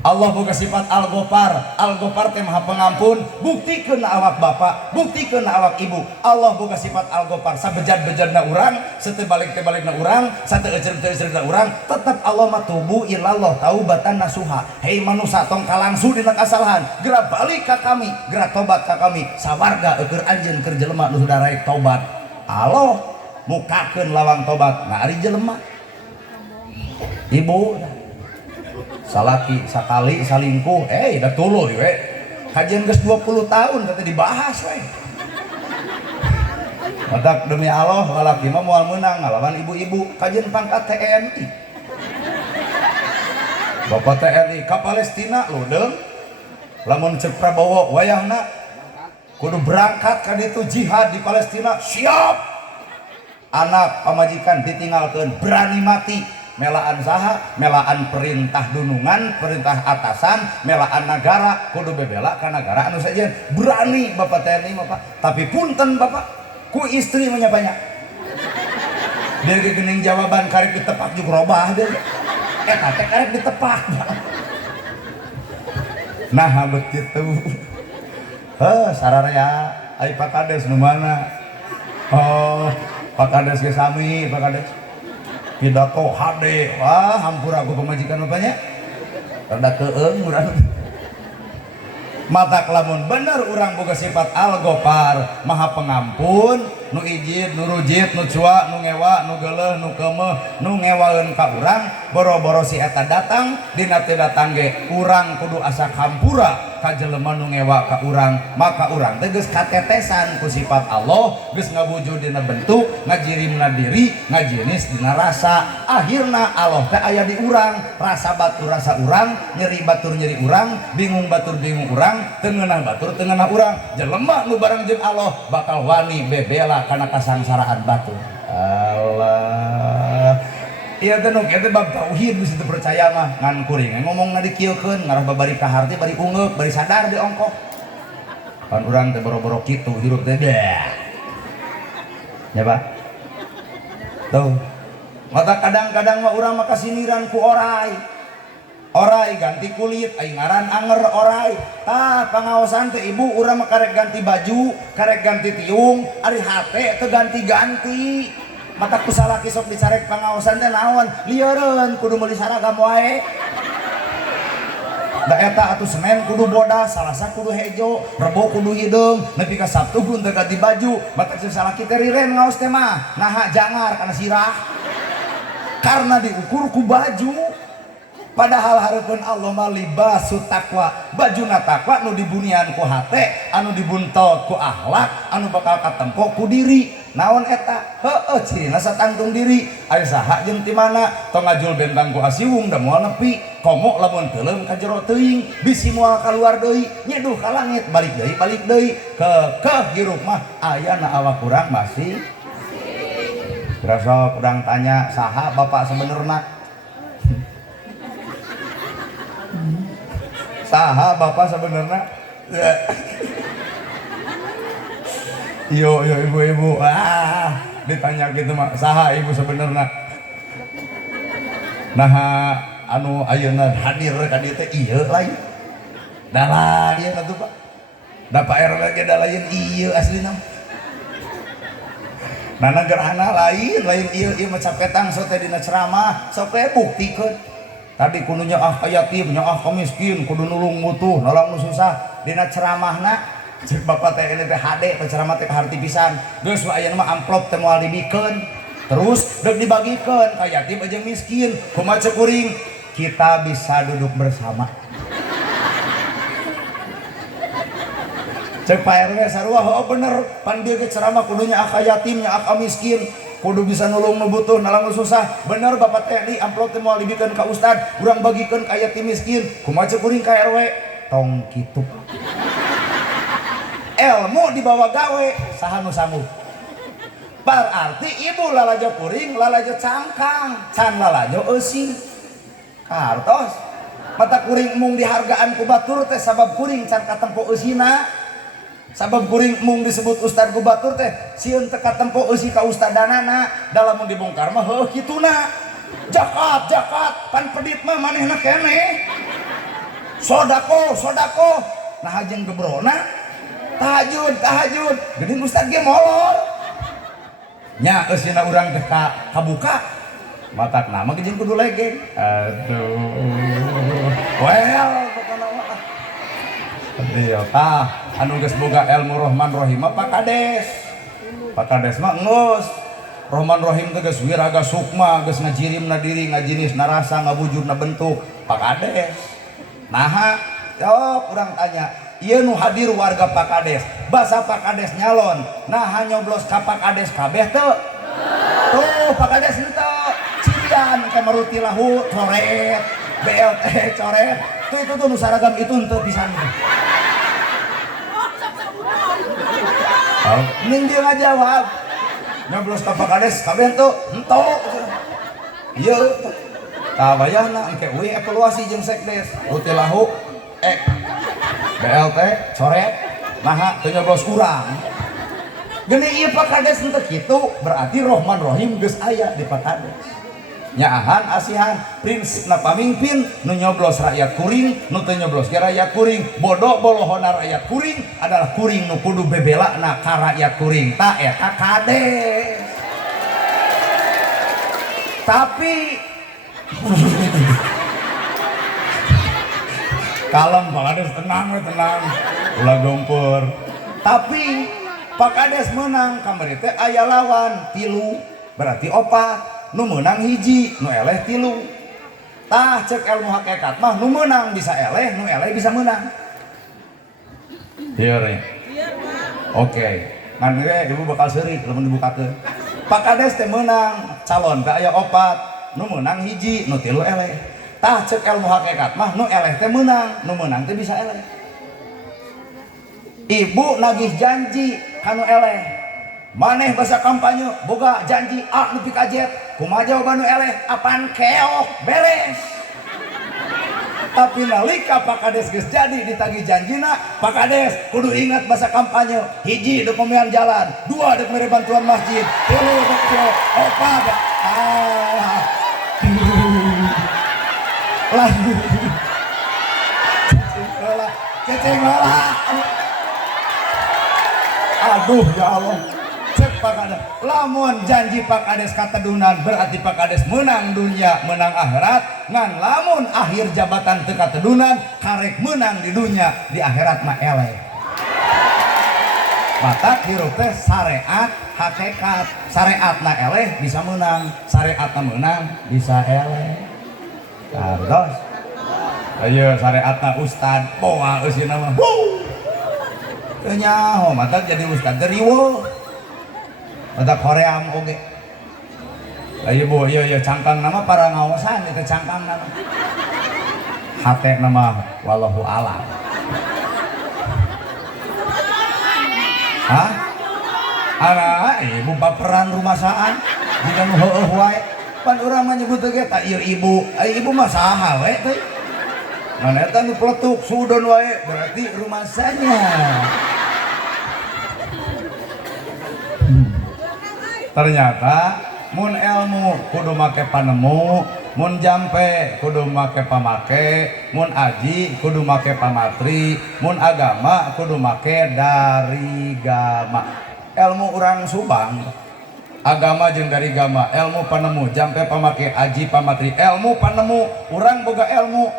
Allah boga sifat Al-Ghafar, Al-Ghafar teh Maha Pengampun, buktikeun awak bapak, buktikeun awak ibu. Allah boga sifat Al-Ghafar, sabejad-bejadna urang, sateu balik-balikna urang, sateu eceuk-eceukna urang, tetep Allah mah tubu ilallah taubatan nasuha. Hei manusia tong kalangsu dina kasalahan, geura balik ka kami, geura tobat ka kami. Sawarga keur anjeun keur jelema nu sudah raek tobat. Allah mukakeun lawang tobat, nah ari jelema. Ibu salaki sakali salingkuh da tuluy we kajian geus 20 tahun kata dibahas we matak demi Allah lalaki mah moal meunang ngalawan ibu-ibu kajian pangkat TNI Bapak TNI ka Palestina ludeung lamun ceuk Prabowo wayahna kudu berangkat ka ditu jihad di Palestina siap anak pamajikan ditinggalkeun berani mati melaan saha, melaan perintah dunungan, perintah atasan, melaan negara, kudu bebela ka negara anu sajen. Berani Bapak TNI Bapak. Tapi punten Bapak, ku istri menyapanya. Dia gening jawaban karek ditepak juk robah deh. Eta teh karek ditepak. Nah, begitu. Sararea ai Pak Kades nu mana? Oh, Pak Kades ge sami, Pak Kades. Pidato HD, wah hampura aku pemajikan bapaknya rada keeng urang mata kelamun bener urang boga sifat Al-Ghafar Maha Pengampun nu ijid, nu rujit, nu cua, nu ngewa, nu geuleuh, nu keumeuh, nu ngewaeun ka urang boro-boro si eta datang dina teu datang ge urang kudu asa hampura ka jelema nu ngewa ka urang maka urang teh geus katetesan ku sifat Allah geus ngawujud dina bentuk ngajirimna diri ngajinis dina rasa akhirna Allah teh aya di urang rasa batur rasa urang nyeri batur nyeri urang bingung batur bingung urang teu ngeunah batur teu ngeunah urang jelema nu bareng jeung Allah bakal wani bebela karena kasangsaraan batur Allah iya teh nu kieu bab tauhid geus teu percaya mah ngan kuring ngomongna dikieukeun ngarah babari kaharti bari ungeuk bari sadar di ongkok pan urang teh boro-boro kitu hirup teh ya Pak tuh mata kadang-kadang mah urang mah kasiniran ku orai ganti kulit aing ngaran anger orai tah pangaosan teh ibu urang mah karek ganti baju karek ganti tiung ari hate teu ganti-ganti mata kusalaki sok dicarek pangaosan teh naon lieureun kudu meuli saragam wae da eta atuh Senin kudu bodas Salasa kudu hejo Rebo kudu hideung nepi ka Sabtu kudu teu ganti baju mata ceuk salaki teh riren ngaos teh mah naha jangar kana sirah karena diukur ku baju padahal hareupeun Allah mah libasu taqwa bajuna taqwa nu dibunian ku hate anu dibuntol ku akhlak anu bakal katempo ku diri naon eta heueuh cirina satangtung diri aya saha jeung ti mana tong ngajul bentang ku asiwung da moal nepi komo lamun teuleum ka jero teuing bisi moal kaluar deui nyeduh ka langit balik deui kekeh hirup mah ayana awak urang masih Berasa udang tanya saha bapak sebenarnya saha bapak sebenarnya yo ibu-ibu ditanya gitu mah saha ibu sebenarnya nah anu ayeuna hadir ka dieu teh ieu lain da lain atuh Pak da Pak RW ge da lain ieu aslina nana gerhana lain ieu mah capetang sok teh dina ceramah sok teh buktikeun tadi kudunya yatim nya miskin kudu nulung mutuh nolong nu susah dina ceramahna cek bapak teh ini teh HD teh ceramah teh harti pisan geus ayeuna mah amplop teh moal dibikeun terus deuk dibagikeun ka yatim aja miskin kumaha cek kuring kita bisa duduk bersama Cek Pak RW sarua oh bener pan dia ge ceramah kudunya aka yatim nya aka miskin kudu bisa nulung nu butuh nalang nu susah bener Bapak teh di amplop teh moal dibikeun ka ustad urang bagikeun ka yatim miskin kumaha cek kuring ka RW tong kitu ilmu dibawa gawe saha nu sanggup berarti ibu lalajo kuring lalajo cangkang can lalajo eusi kartos mata kuring mung dihargaan ku batur teh sabab kuring can katempo eusina sabab kuring mung disebut ustad ku batur teh sieun teu katempo eusi ka ustadanana dalam mun dibongkar mah heuh kituna zakat pan pedit mah manehna keneh sodako nah jeung gebrona tahajud geuning ustad ge molor nya eusina urang teh kabuka matak nama jeung kudu legeng aduh well dia anu geus boga ilmu Rahman Rahim Pak Kades mah geus Rahman Rahim teh geus wiraga sukma geus ngajirimna diri ngajinisna rasa ngabujurna bentuk Pak Kades naha jawab urang tanya ieu nu hadir warga Pak Kades basa Pak Kades nyalon naha nyoblos ka Pak Kades kabeh teu tuh Pak Kades henteu cirian ke maruti lahu coret BLT coret itu nu saragam itu henteu pisan ning dia ngajawab nyoblos ka Pak Kades kabeh teu henteu ieu tah bayana engke we evaluasi jeung sekdes ruti lahu BLT coret naha teu nyoblos urang gini ieu Pak Kades henteu kitu berarti Rahman Rahim geus aya di Pak Kades nyaahan asihan prinsipna pamimpin nu nyoblos rakyat kuring nu teu nyoblos ge rakyat kuring bodoh bolohona rakyat kuring adalah kuring nu kudu bebelana ka rakyat kuring ta eta Kades tapi kalem Pak Kades tenang ulah gompor tapi Pak Kades menang kamari teh aya lawan 3 berarti 4 nu menang hiji nu eleh 3 tah cek ilmu hakikat mah nu menang bisa eleh nu eleh bisa menang iya re oke ngan ibu bakal seurik lamun dibukakeun Pak Kades teh menang calon teh aya 4 nu menang hiji nu 3 eleh tah cek ilmu hakikat mah nu eleh teh menang nu menang teh bisa eleh ibu nagih janji kanu eleh maneh basa kampanye boga janji A nepi ka Z kumaha jawaban nu eleh apaan keok beres tapi nalika Pak Kades geus jadi ditagih janjina Pak Kades kudu ingat basa kampanye hiji dek pemilihan jalan 2 dek mere bantuan masjid 3 dek opat ceceng lah aduh ya Allah cek Pak Kades lamun janji Pak Kades katedunan berarti Pak Kades menang dunia menang akhirat ngan lamun akhir jabatan teu katedunan karek menang di dunia di akhirat mah eleh mata hirup teh syariat hakikat syariatna eleh bisa menang syariatna menang bisa eleh kartos ayo syariatna ustad poa eusina mah teu nyaho mata jadi ustad teh riweuh mata Korea oge ayo bu ieu cangkang nama para ngaosan itu cangkang nama hate nama wallahu alam hah ana ibu baperan rumasaan jika nu heueuh wae pan urang mah nyebut ge ta ieu ibu ibu mah saha we teh ngan eta nu peletuk sudon wae berarti rumasanya ternyata mun ilmu kudu make panemu mun jampe kudu make pamake mun aji kudu make pamatri mun agama kudu make dari gama ilmu urang Subang agama jeung dari gama ilmu panemu jampe pamake aji pamatri ilmu panemu urang boga ilmu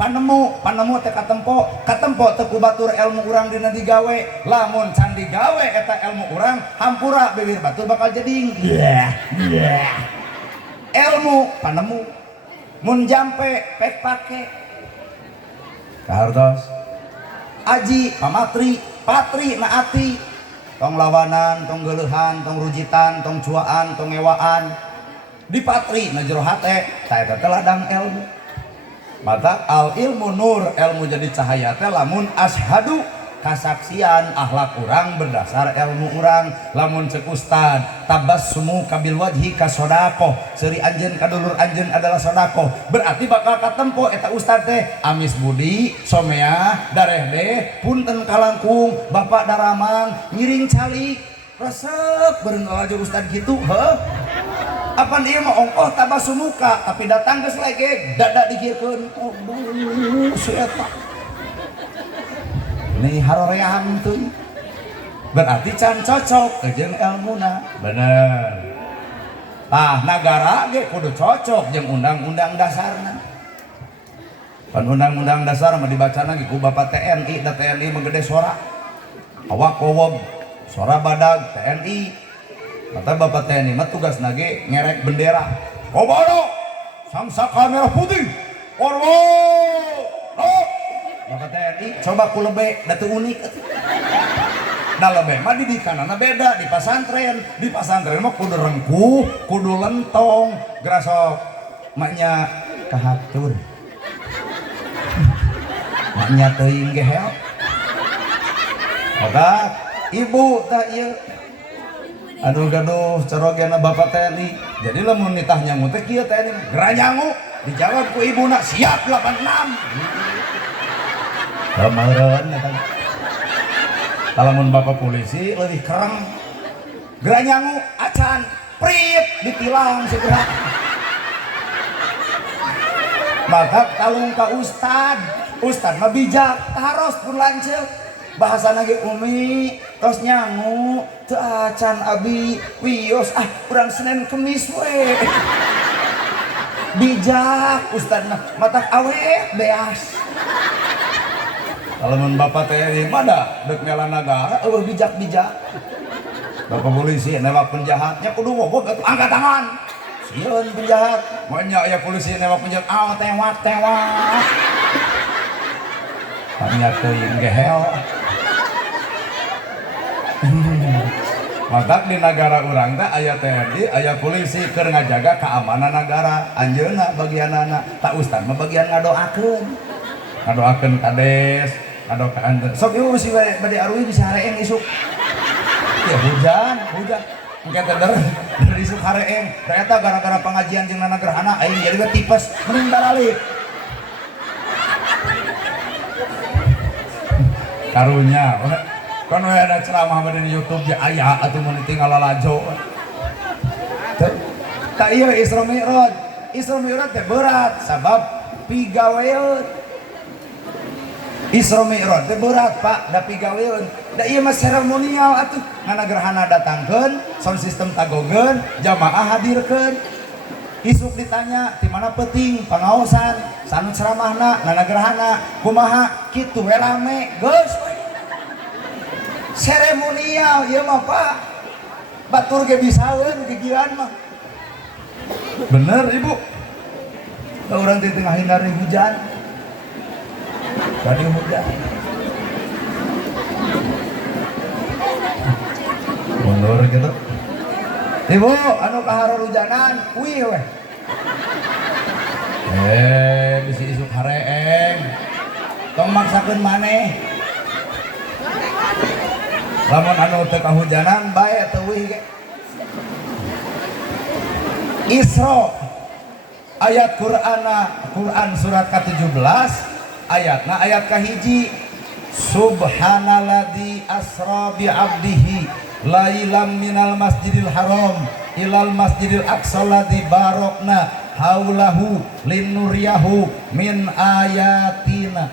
panemu teh katempo teu ku batur ilmu urang dina digawe lamun can digawe eta ilmu urang hampura bibir batur bakal jeding ilmu panemu mun jampe pek pake kahartos aji pamatri patri na ati tong lawanan tong geulehan tong rujitan tong cuaan tong ewaan di patri na jero hate ta eta teh ladang ilmu mata al ilmu nur ilmu jadi cahaya teh lamun ashadu kasaksian akhlak urang berdasar ilmu urang lamun cek ustad tabassumu kabil wajhi kasodako seri anjeun kadulur anjeun adalah sodako berarti bakal katempo eta ustad teh amis budi someah dareh punten kalangkung bapak daramang ngiring calik resep beureun aja ustad gitu heuh apa dia mah ongkoh tabassumuka tapi datang geus lege dadak digiekeun oh si eta ini haroream tuh berarti can cocok jeung ilmuna bener negara ge kudu cocok jeung undang-undang dasarna pan undang-undang dasar mah dibacana ge ku Bapak TNI da TNI mah gede sora awak kowob sora badag TNI kata Bapak TNI mah tugasna ge ngerek bendera kobodo samsaka merah putih orwo Bapak TNI coba ku lebe da teu unik da lebe mah didikanana beda di pesantren mah kudu rengkuh kudu lentong gerasok maknya kahatur maknya teuing ge hel otak ibu tak ieu aduh gaduh corogena Bapak TNI jadi lamun nitah nyangu teh kieu TNI geura nyangu dijawab ku ibuna siap 86 kemarin kalau mun Bapak polisi lebih kereng geura nyangu acan prit ditilang segera maka kalung ka ustad mah bijak taros pun lanceuk bahasana ge umi tos nyangu teu acan abi wios urang Senin Kemis we bijak ustadna matak awet beas kalau mun Bapak TNI mana dek ngela negara bijak-bijak Bapak polisi newak penjahatnya kudu wogok atuh angkat tangan sieun penjahat monya aya polisi newak penjahat tewak hanya teuing gehel matak di negara urang teh aya TNI aya polisi keur ngajaga keamanan negara anjeunna bagianana tak ustad mah bagian ngadoakeun kades ado ka ande sok ieu si bade arui bisa hareeng isuk ya hujan engke teh dari isuk hareeng ternyata gara-gara pengajian jeung nana gerhana aing jadi tipes mending balik karunya kan we ada ceramah di YouTube ya aya atuh mun tinggal lalajo tak ieu Isra Mi'raj teh berat sabab pigaweun Isra Mi'raj teh berat Pak da pigaweun da ieu mah seremonial atuh ngana gerhana datangkeun sound system tagogeun jamaah hadirkeun isuk ditanya di mana penting pangaosan sanu ceramahna ngana gerhana kumaha kitu we rame geus seremonial ieu mah Pak batur ge bisaeun gigian mah bener Ibu urang di tengah hindari hujan tadi hujan mundur gitu Ibu anu kahara hujanan kuih weh bisi isuk hareeng tong maksakeun maneh lamun anu teu kahujanan bae teuwih ge Isra ayat Quran surat ke-17 ayat kahiji subhanalladzi asra bi 'abdihi lailam minal masjidil haram ilal masjidil aqsa alladzi barakna haulahu linuriyahu min ayatina.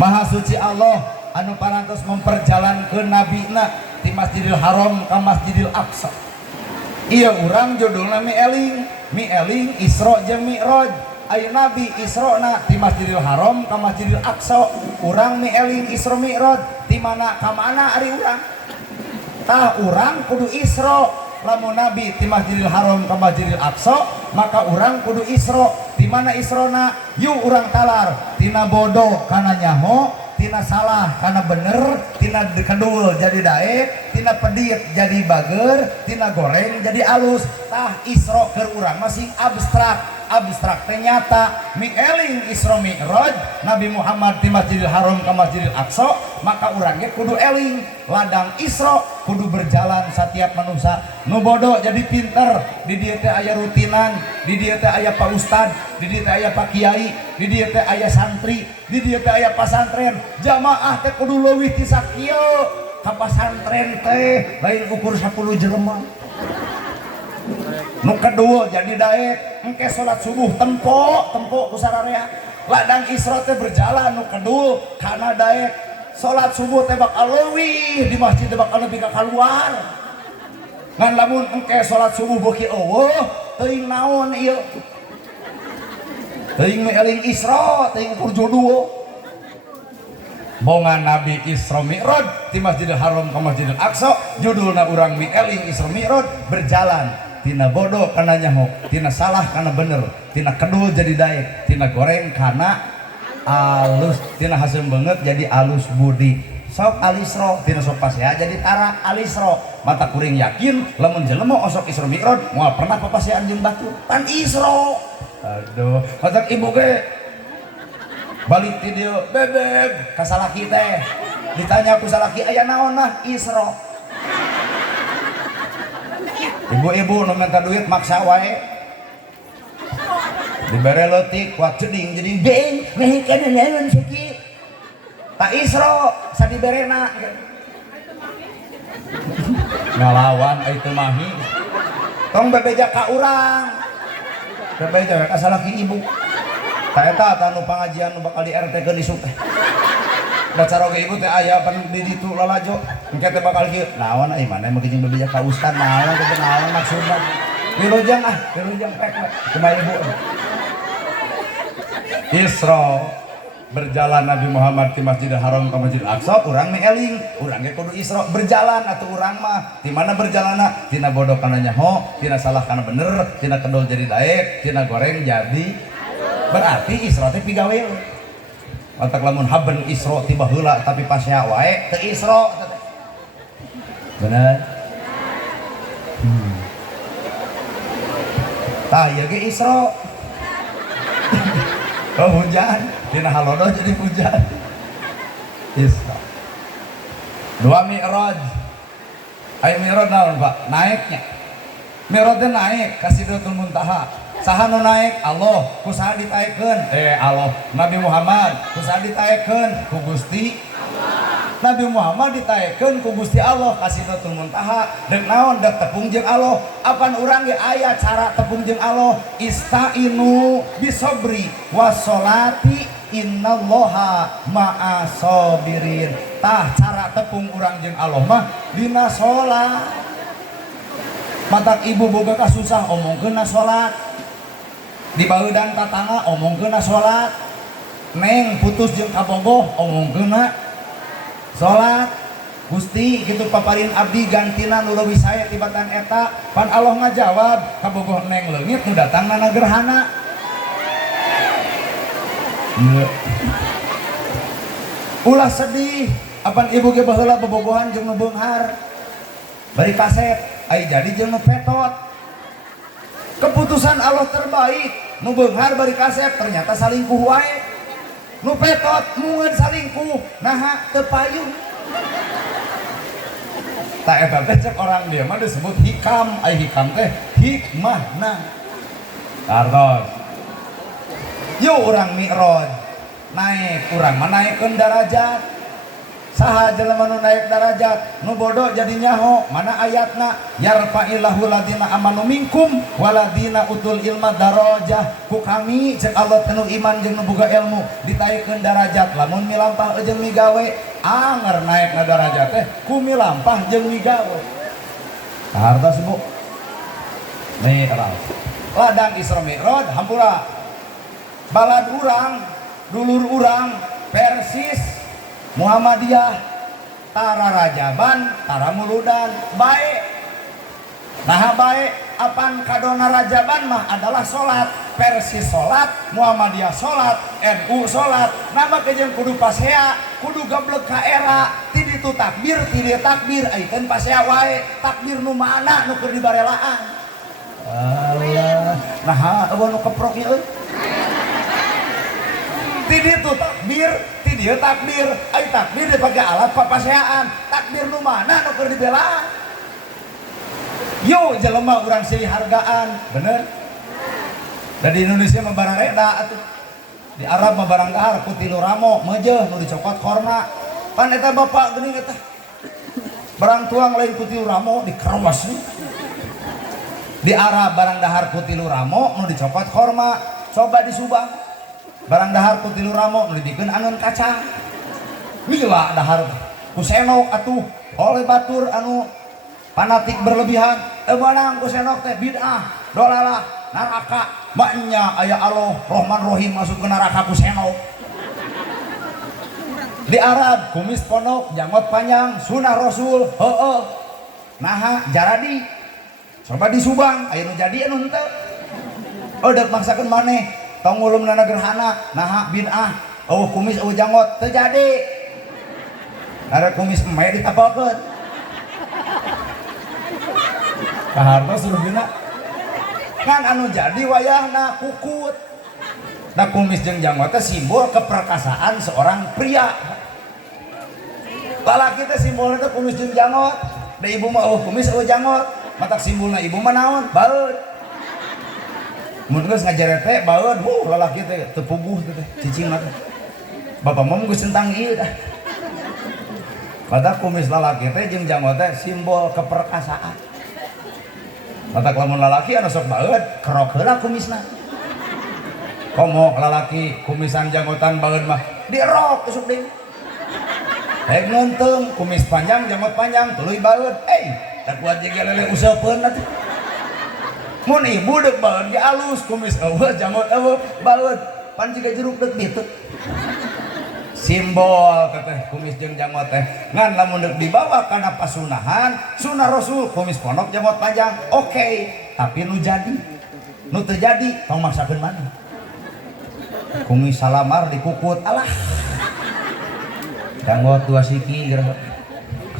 Maha suci Allah anu parantos memperjalankeun nabina ti Masjidil Haram ka Masjidil Aqsa. Ieu urang judulna Mi'eling Isra jeung Mi'raj. Aya Nabi Isrona ti Masjidil Haram ka Masjidil Aqsa, urang Mi'eling Isra Mi'raj ti mana ka mana ari urang. Tah urang kudu Isra, lamun Nabi ti Masjidil Haram ka Masjidil Aqsa, maka urang kudu Isra. Di mana Isrona? Yuk urang talar tina bodoh kana nyaho tina salah karena bener, tina kedul jadi daek, tina pedit jadi bager, tina goreng jadi alus. Tah Isra keur urang masih abstrak. Abstrak ternyata eling Isra Mi'raj Nabi Muhammad di Masjidil Haram ke Masjidil Aqsa, maka urangnya kudu eling ladang Isra kudu berjalan setiap manusia nu bodoh jadi pinter. Di dieu teh aya rutinan, di dieu teh aya Pak Ustad, di dieu teh aya Pak Kiai, di dieu teh aya santri, di dieu teh aya pasantren. Jamaah teh kudu leuwih ti sakieu. Ka pasantren teh lain ukur 10 jelema. Nu kedua jadi daek engke salat subuh tempo ku sararea. Ladang Isra teh berjalan nu kedua kana daek salat subuh teh bakal leuwih di masjid teh bakal nepi ka kaluar. Ngan lamun engke salat subuh beuki eueuh teuing naon ieu, teuing eling Isra teuing ukur jodoh. Bongan Nabi Isra Mi'raj di Masjidil Haram ke Masjidil Aqsa, judulna urang eling Isra Mi'raj berjalan tina bodoh kana nyaho, tina salah kana bener, tina kedul jadi daek, tina goreng kana alus, tina haseum banget jadi alus budi. Sok alisro tina sok pasea jadi tara alisro. Mata kuring yakin lamun jelema osok Isra Mi'raj moal pernah papasean jeung batu tan Isra. Aduh, matak ibu ge balik ti dieu bebeb ka salaki teh ditanya ku salaki aya naon mah Isra. Ibu-ibu nu minta duit maksa wae dibere leutik kuat ceding jadi geng meh kana naon saki tak Isra sadiberena ngalawan ai teu mahi tong bebeja ka urang bebeja ka salaki ibu ta eta anu pangajian nu bakal di RT-keun isuk teh da caroge ibu teh aya pan di ditu lalajo engke teh bakal kieu naon ai mana mah jeung bebeja ka ustad naon teh naon maksudna wilujeng pek kumaha ibu. Isra berjalan Nabi Muhammad di Masjidil Haram ke Masjidil Aqsa, urang mah eling, urang ge kudu Isra berjalan atuh urang mah. Di mana berjalanna? Tina bodoh kana nyaho, tina salah kana bener, tina kedol jadi daek, tina goreng jadi. Berarti Isra teh pigawe. Otak lamun haben Isra tiba heula tapi pasea wae teu Isra. Bener? Tah ieu ge Isra. Oh hujan, dina halodoh jadi hujan. Isra. Dua Mi'raj. Aya Mi'raj naon Pak? Naiknya. Mi'raj teh naik ka Sidratul Muntaha. Saha nu naik? Allah. Ku saha ditaekeun? Allah. Nabi Muhammad. Ku saha ditaekeun? Ku Gusti Allah. Nabi Muhammad ditaekeun ku Gusti Allah ka Sidratul Muntaha. Deuk naon? Deuk tepung jeung Allah. Apan urang ge aya cara tepung jeung Allah. Istainu bisobri wassolati innallaha ma'as sabirin. Tah cara tepung urang jeung Allah mah dina salat. Matak ibu boga kasusah omongkeunna salat. Di baeudan tatangga omongkeunna salat. Neng putus jeung kabogoh omongkeunna salat. Gusti kitu paparin abdi gantina nu leuwih sae tibatan eta. Pan Allah ngajawab kabogoh neng leungit nu datangna na gerhana. Ulah sedih apan ibu ge baheula bobogohan jeung nu beunghar. Bari kaset ai jadi jeung nu petot. Keputusan Allah terbaik, nu beunghar bari kaset ternyata salingkuh wae. Nu petot mungeun salingkuh, naha teu payung. Ta eta teh cek orang dia mah disebut hikam, ai hikam teh hikmahna. Kartos. Yo urang Mi'raj naik, urang mah naikeun darajat. Saha jelema nu naik darajat nu bodoh jadi nyaho mana ayatna yarfa'illahu ladina amanu minkum waladina utul ilma darajah ku kami cek Allah teu iman jeung nu boga ilmu ditaikeun darajat lamun milampah jeung migawe anger naik na darajat teh ku milampah jeung migawe. Hartos Bu Mi'raj ladang Isra Mi'raj hampura balad urang dulur urang Persis Muhammadiyah tara rajaban tara muludan baik. Nah baik apan kadona rajaban mah adalah salat. Persis salat, Muhammadiyah salat, NU salat, nama kejeng kudu pasea kudu gablek ka era ti ditu takbir ti dieu takbir ayeuna pasea wae takbir nu mana nu keur dibarelaan Allah nah eueuh nu keprok ieu ti ditu takbir ti dieu takbir ai takbir dipake alat papaseaan takbir nu mana nu keur dibelaan yo jelema urang silih hargaan bener da di Indonesia mah barang reda atuh di Arab mah barang dahar ku 3 ramo meujeuh nu dicokot korna pan eta bapak geuning eta barang tuang lain ku 3 ramo dikerewas di Arab barang dahar ku 3 ramo nu dicokot korma coba di Subang barang dahar ku 3 ramo nu dibikeun angeun kacang mila dahar ku senok atuh oleh batur anu fanatik berlebihan beunang ku senok teh bid'ah dolalah neraka maknya aya Allah Rahman Rahim masuk ke neraka ku senok di Arab kumis pondok janggot panjang sunah Rasul heueuh naha jaradi coba di Subang aya nu jadi anu henteu deuk maksakeun maneh tong ngulumna gerhana naha bid'ah kumis janggot teu jadi ada kumis emeh ditapalkeun kahartos suruh dina kan anu jadi wayahna kukut nah kumis jeung janggot teh simbol keperkasaan seorang pria lalaki teh simbolna teh kumis jeung janggot da ibu mah kumis janggot matak simbolna ibu mah naon baeud mun geus ngajarete baeud lalaki teh teu puguh teh cicing mah bapak mah geus centang ieu tah matak kumis lalaki teh jeung janggot teh simbol keperkasaan matak lamun lalaki anu sok baeud kerok heula kumisna komo lalaki kumisan janggotan baeud mah dirok usuk deui rek nonton kumis panjang janggot panjang tuluy baeud tak kuat juga lele useupeun atuh mun ibu deuk baeud ge alus kumis eueuh janggot eueuh baeud pan jiga jeruk deuk ditu simbol teteh kumis jeung janggot teh ngan lamun deuk dibawa kana pasunahan sunah Rasul kumis pondok janggot panjang oke, tapi nu jadi nu teu jadi tong maksakeun mana kumis salamar dikukut alah janggot 2 siki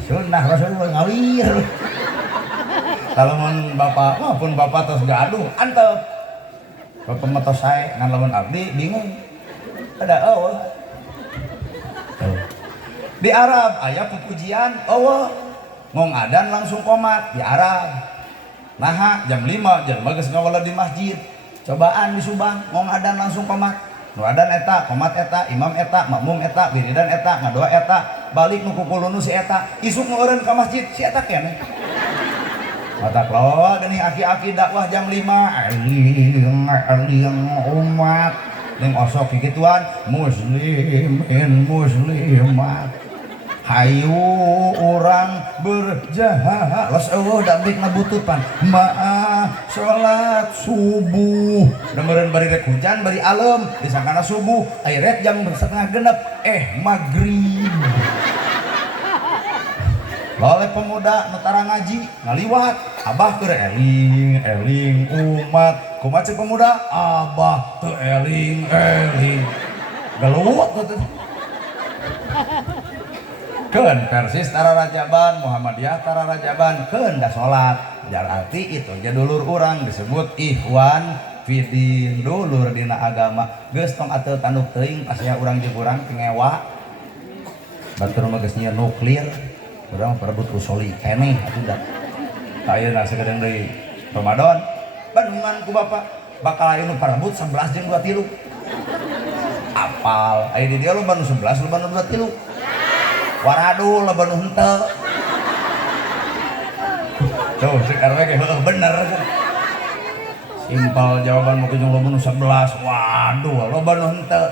sunah Rasul ngawir kalau mun bapak maupun bapak tos gaduh antep bapak mah tos sae ngan lamun abdi bingung ada di Arab aya pupujian ngong adan langsung komat di Arab nah jam 5 jelema geus ngawala di masjid cobaan di Subang ngong adan langsung komat nu adan eta komat eta imam eta makmum eta wiridan eta ngadoa eta balik nu kukulunu si eta isuk nu eureun ka masjid si eta keneh mata kloa geuning aki-aki dakwah jam 5 aling umat ning osok kikituan muslimin muslimat hayu orang berjahat los eueuh da bikna bututan maah salat subuh dengereun bari rek hujan bari alem disangkana subuh aya rek jam 8:30 magrib loleh pemuda nu tara ngaji ngaliwat abah keur eling umat kumaha cek pemuda abah teu eling geluwet tuh keun Persis tara rajaban Muhammadiyah tara rajaban keun da salat berarti itu aja dulur urang disebut ikhwan fidin dulur dina agama geus tong atuh tanduk teuing asa urang jeung urang kengewa batur mah geus nya nuklir urang perebut usoli keneh atuh da ayeuna sakedeng deui Ramadan Bandungan ku bapak bakal aya nu parebut 11 jeung 23 apal aya di dieu loba nu 11 loba nu 23 waradu loba nu henteu tuh sekarang ge heuh bener simpel jawaban mah jeung loba nu 11 waduh loba nu henteu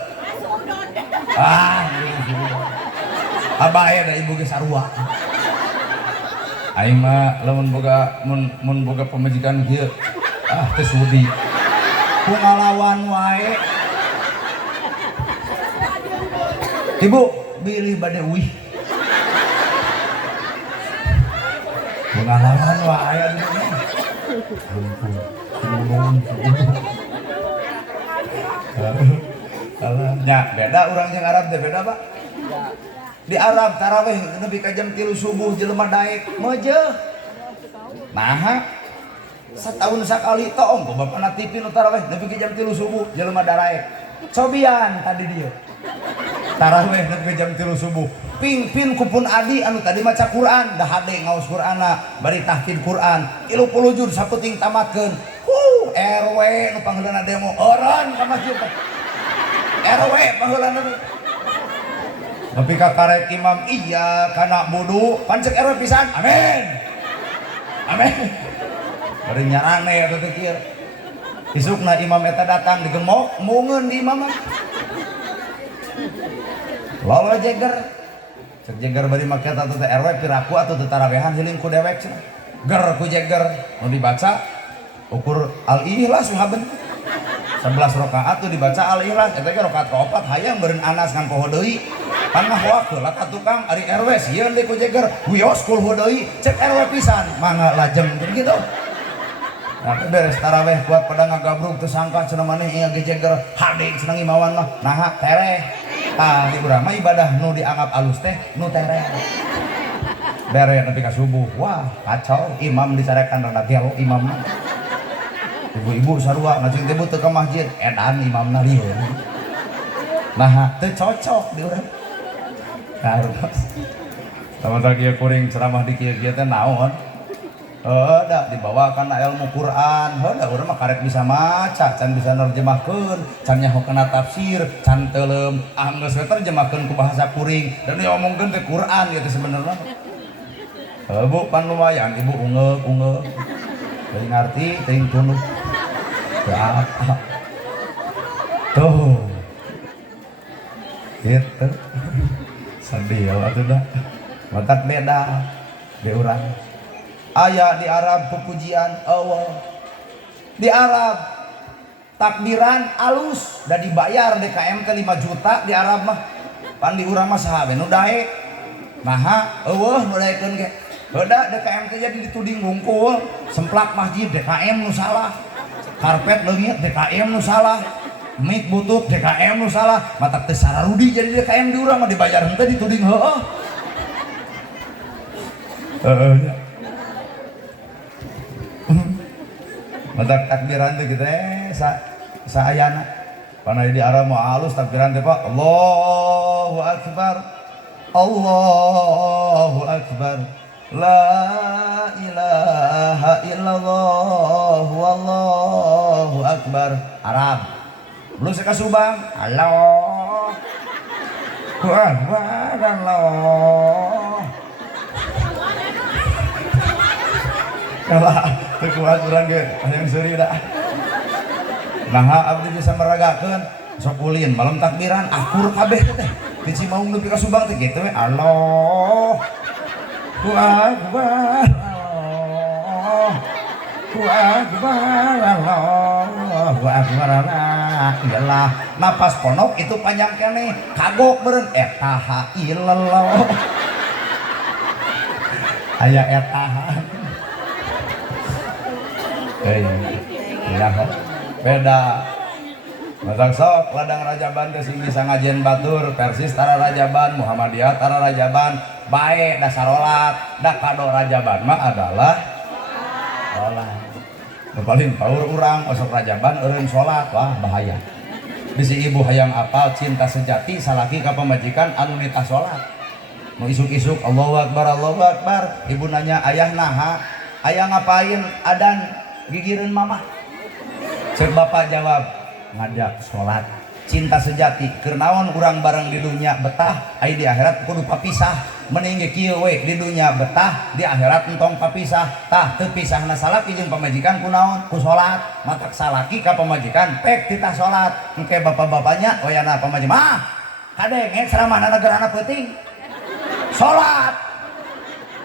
abah aya da ibu ge sarua aing mah lamun boga mun boga pamajikan kieu teu sudi ku ngalawan wae ibu bilih bade uih ku ngalawan wae ampun nya beda urang jeung Arab teh beda Pak di Arab taraweh nepi ka jam 3 subuh jelema daek meujeuh. Nah, setahun sekali tong bapana TV nu taraweh nepi ka jam 3 subuh jelema daek. Cobian tadi dia. Taraweh nepi jam 3 subuh. Pingpin kupun adi anu tadi maca Quran, dah hade ngaos Qur'ana, bari tahfidz Quran. 30 juz saputing tamatkeun. RW nu pangheulana demo eureun ka masjid. RW pangheulana. Tapi ka karek imam iya kana budu, pan cek RW pisan. Amin. Amin. Bari nyarane atuh teh kieu. Isukna imam eta datang digemok, mungeun di imam. Lolo jeger. Cek jeger bari make eta teh RW piraku atuh teu tarawehan heuling ku dewek cenah. Ger ku jeger nu dibaca ukur al-ikhlas sahaben 11 rakaat tuh dibaca al-ikhlas eta ge rakaat kaopat hayang beureun anas ngan poho deui pan mah hoak heula ka tukang ari RW sieun deui ku jeger wios kulhu deui cek RW pisan mangga lajeng gitu. Nah beres taraweh buat pada ngagabruk teu sangka cenah maneh ieu ge jeger hade cenah imawan mah naha tereh tah di urang mah ibadah nu dianggap alus teh nu tereh bere nepi ka subuh wah kacau imam disarekan rada gelo imam mah. Ibu-ibu sarua ngajeng teh teu ka masjid edan imamna lieur. Nah, teu cocok di urang. Harus. Tamat kieu kuring ceramah di kieu-kieu teh naon? Da dibawakan ilmu Quran. Da urang mah karek bisa maca, can bisa nerjemahkeun, can nyahokeun tafsir, can teuleum anggeus we terjemahkeun ku bahasa kuring. Dan diomongkeun teh Quran gitu sebenarnya. Bu pan lumayan ibu ungeuk. Teuing ngarti, teuing tuluy. Tuh gitu sadil atuh dah matak beda di urang aya di Arab pupujian Allah di Arab takbiran alus da dibayar DKM teh 5 juta di Arab mah pan di urang mah saha nu daek naha eueuh nu daekeun ge beuda DKM teh jadi dituding hungkul semplak masjid DKM nu salah karpet leungit DKM nu salah mik butut DKM nu salah matak teh sararudi jadi DKM di urang mah dibayar henteu dituding heueuh matak takbiran teh kita saayana panai di Arab mah alus takbiran teh Pak Allahu akbar Allahu akbar La ilaha illallah wallahu akbar Arab belum seka Subang Allah akbar Allah kalah tekuat urang ge hayang seuri da nah abdi bisa meragakeun sok ulin malam takbiran akur kabeh teh di Cimaung nepi ka Subang teh kitu we Allah Akbar Allahu Akbar iyalah napas ponok itu panjang kene kagok beureun etaha illallah aya etaha iya beda masak sok ladang rajaban teh sing bisa ngajen batur Persis tara rajaban Muhammadiyah tara rajaban bae da sarolat da kado rajaban mah adalah salat paling paur urang osok rajaban eureun salat wah bahaya bisi ibu hayang apal cinta sejati salaki ka pamajikan anu nitah salat nu isuk-isuk Allahu Akbar ibu nanya ayah naha ayah ngapain adan gigireun mamah cek bapak jawab ngajak salat cinta sejati keur naon urang bareng di dunia betah ai di akhirat kudu papisah mending ge kieu we di dunia betah di akhirat entong papisah tah teu pisahna salaki jeung pamajikan ku naon ku salat matak salaki ka pamajikan pek titah salat engke bapak-bapaknya wayana pamajikan mah kadeng ceramahna negarana peuting salat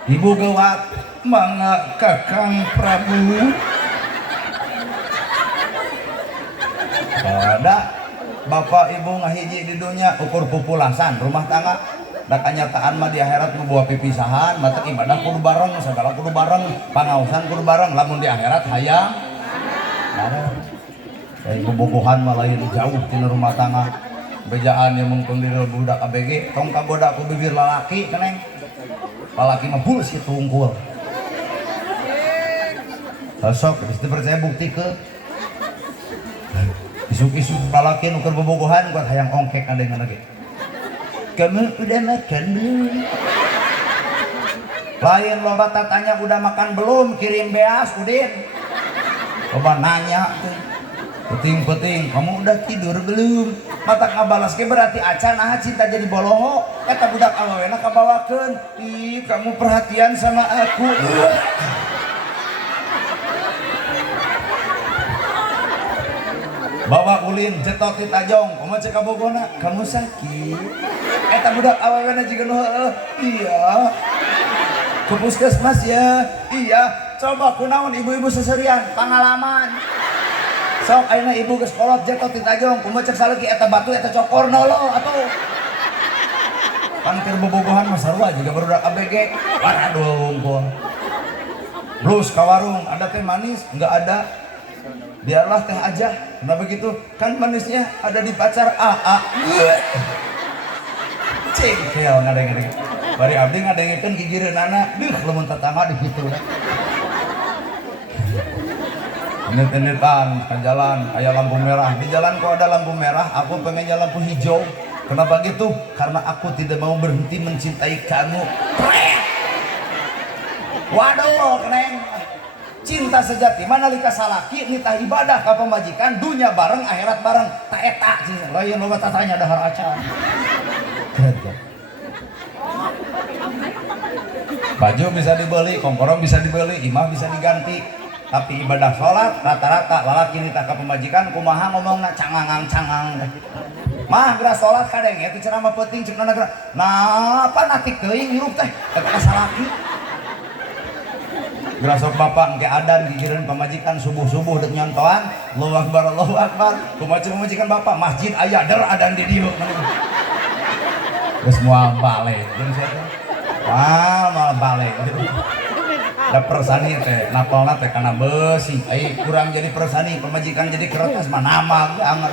ibu gewat mangga Kakang Prabu ada bapak ibu ngahiji di dunia ukur pupulasan rumah tangga da kanyataan mah di akhirat membawa pipisahan mata ibadah kudu bareng segala kudu bareng pangaosan kudu bareng lamun di akhirat hayang bareng ibu bobohan mah lain jauh tina rumah tangga bejaan yang mengkondir budak ABG tong kagoda ku bibir lalaki keneng lalaki mah bullshit tungkul sok geus dipercaya bukti ke isuk-isuk lalaki nu keur bobogohan buat hayang ongkek adengan lagi kamu udah makan belum lain loba tanya udah makan belum kirim beas udin loba nanya penting kamu udah tidur belum mata ngabalas ke berarti acan nah cinta jadi boloho eta budak awena kabawakeun ih kamu perhatian sama aku bawa ulin cetot di tajong kamu cek kabogona kamu sakit eta budak awena juga iya ke puskesmas ya iya coba kunaon ibu-ibu seserian pengalaman sok ayeuna ibu geus kolot jetot di tajong kumaha cek saleuki eta batu eta cokor nolo atuh pan keur bobogohan mah sarua juga barudak ABG waduh unggul blus ka warung ada teh manis enggak ada biarlah teh aja kenapa begitu kan manisnya ada di pacar AA cengkel ngadeng-ngadeng bari abdi ngadengekeun gigireunana deuh lamun tatangga di kitu Init-initan ke jalan, aya lampu merah. Di jalan kok ada lampu merah, aku pengennya lampu hijau. Kenapa gitu? Karena aku tidak mau berhenti mencintai kamu. Waduh, keneng. Cinta sejati mana lika salaki nitah ibadah ka pamajikan, dunya bareng, akhirat bareng. Tak eta lain loba tatanya dahar acan. Baju bisa dibeli, kongkorong bisa dibeli, imah bisa diganti. Tapi ibadah sholat rata-rata lalaki nitah ka pemajikan kumaha ngomongna cangang-cangang mah geura sholat kadeng eta ceramah penting cek nana geura nah apa natik teuing hirup teh eta salaki geura sok bapak engke adan gigireun pamajikan subuh-subuh dek nyontoan Allahu akbar kumaha pamajikan bapak masjid aya der adan di dieu geus moal balik jeung saya moal balik da persani teh napalna teh kana besi ai kurang jadi persani pemajikan jadi kertas mah nama banget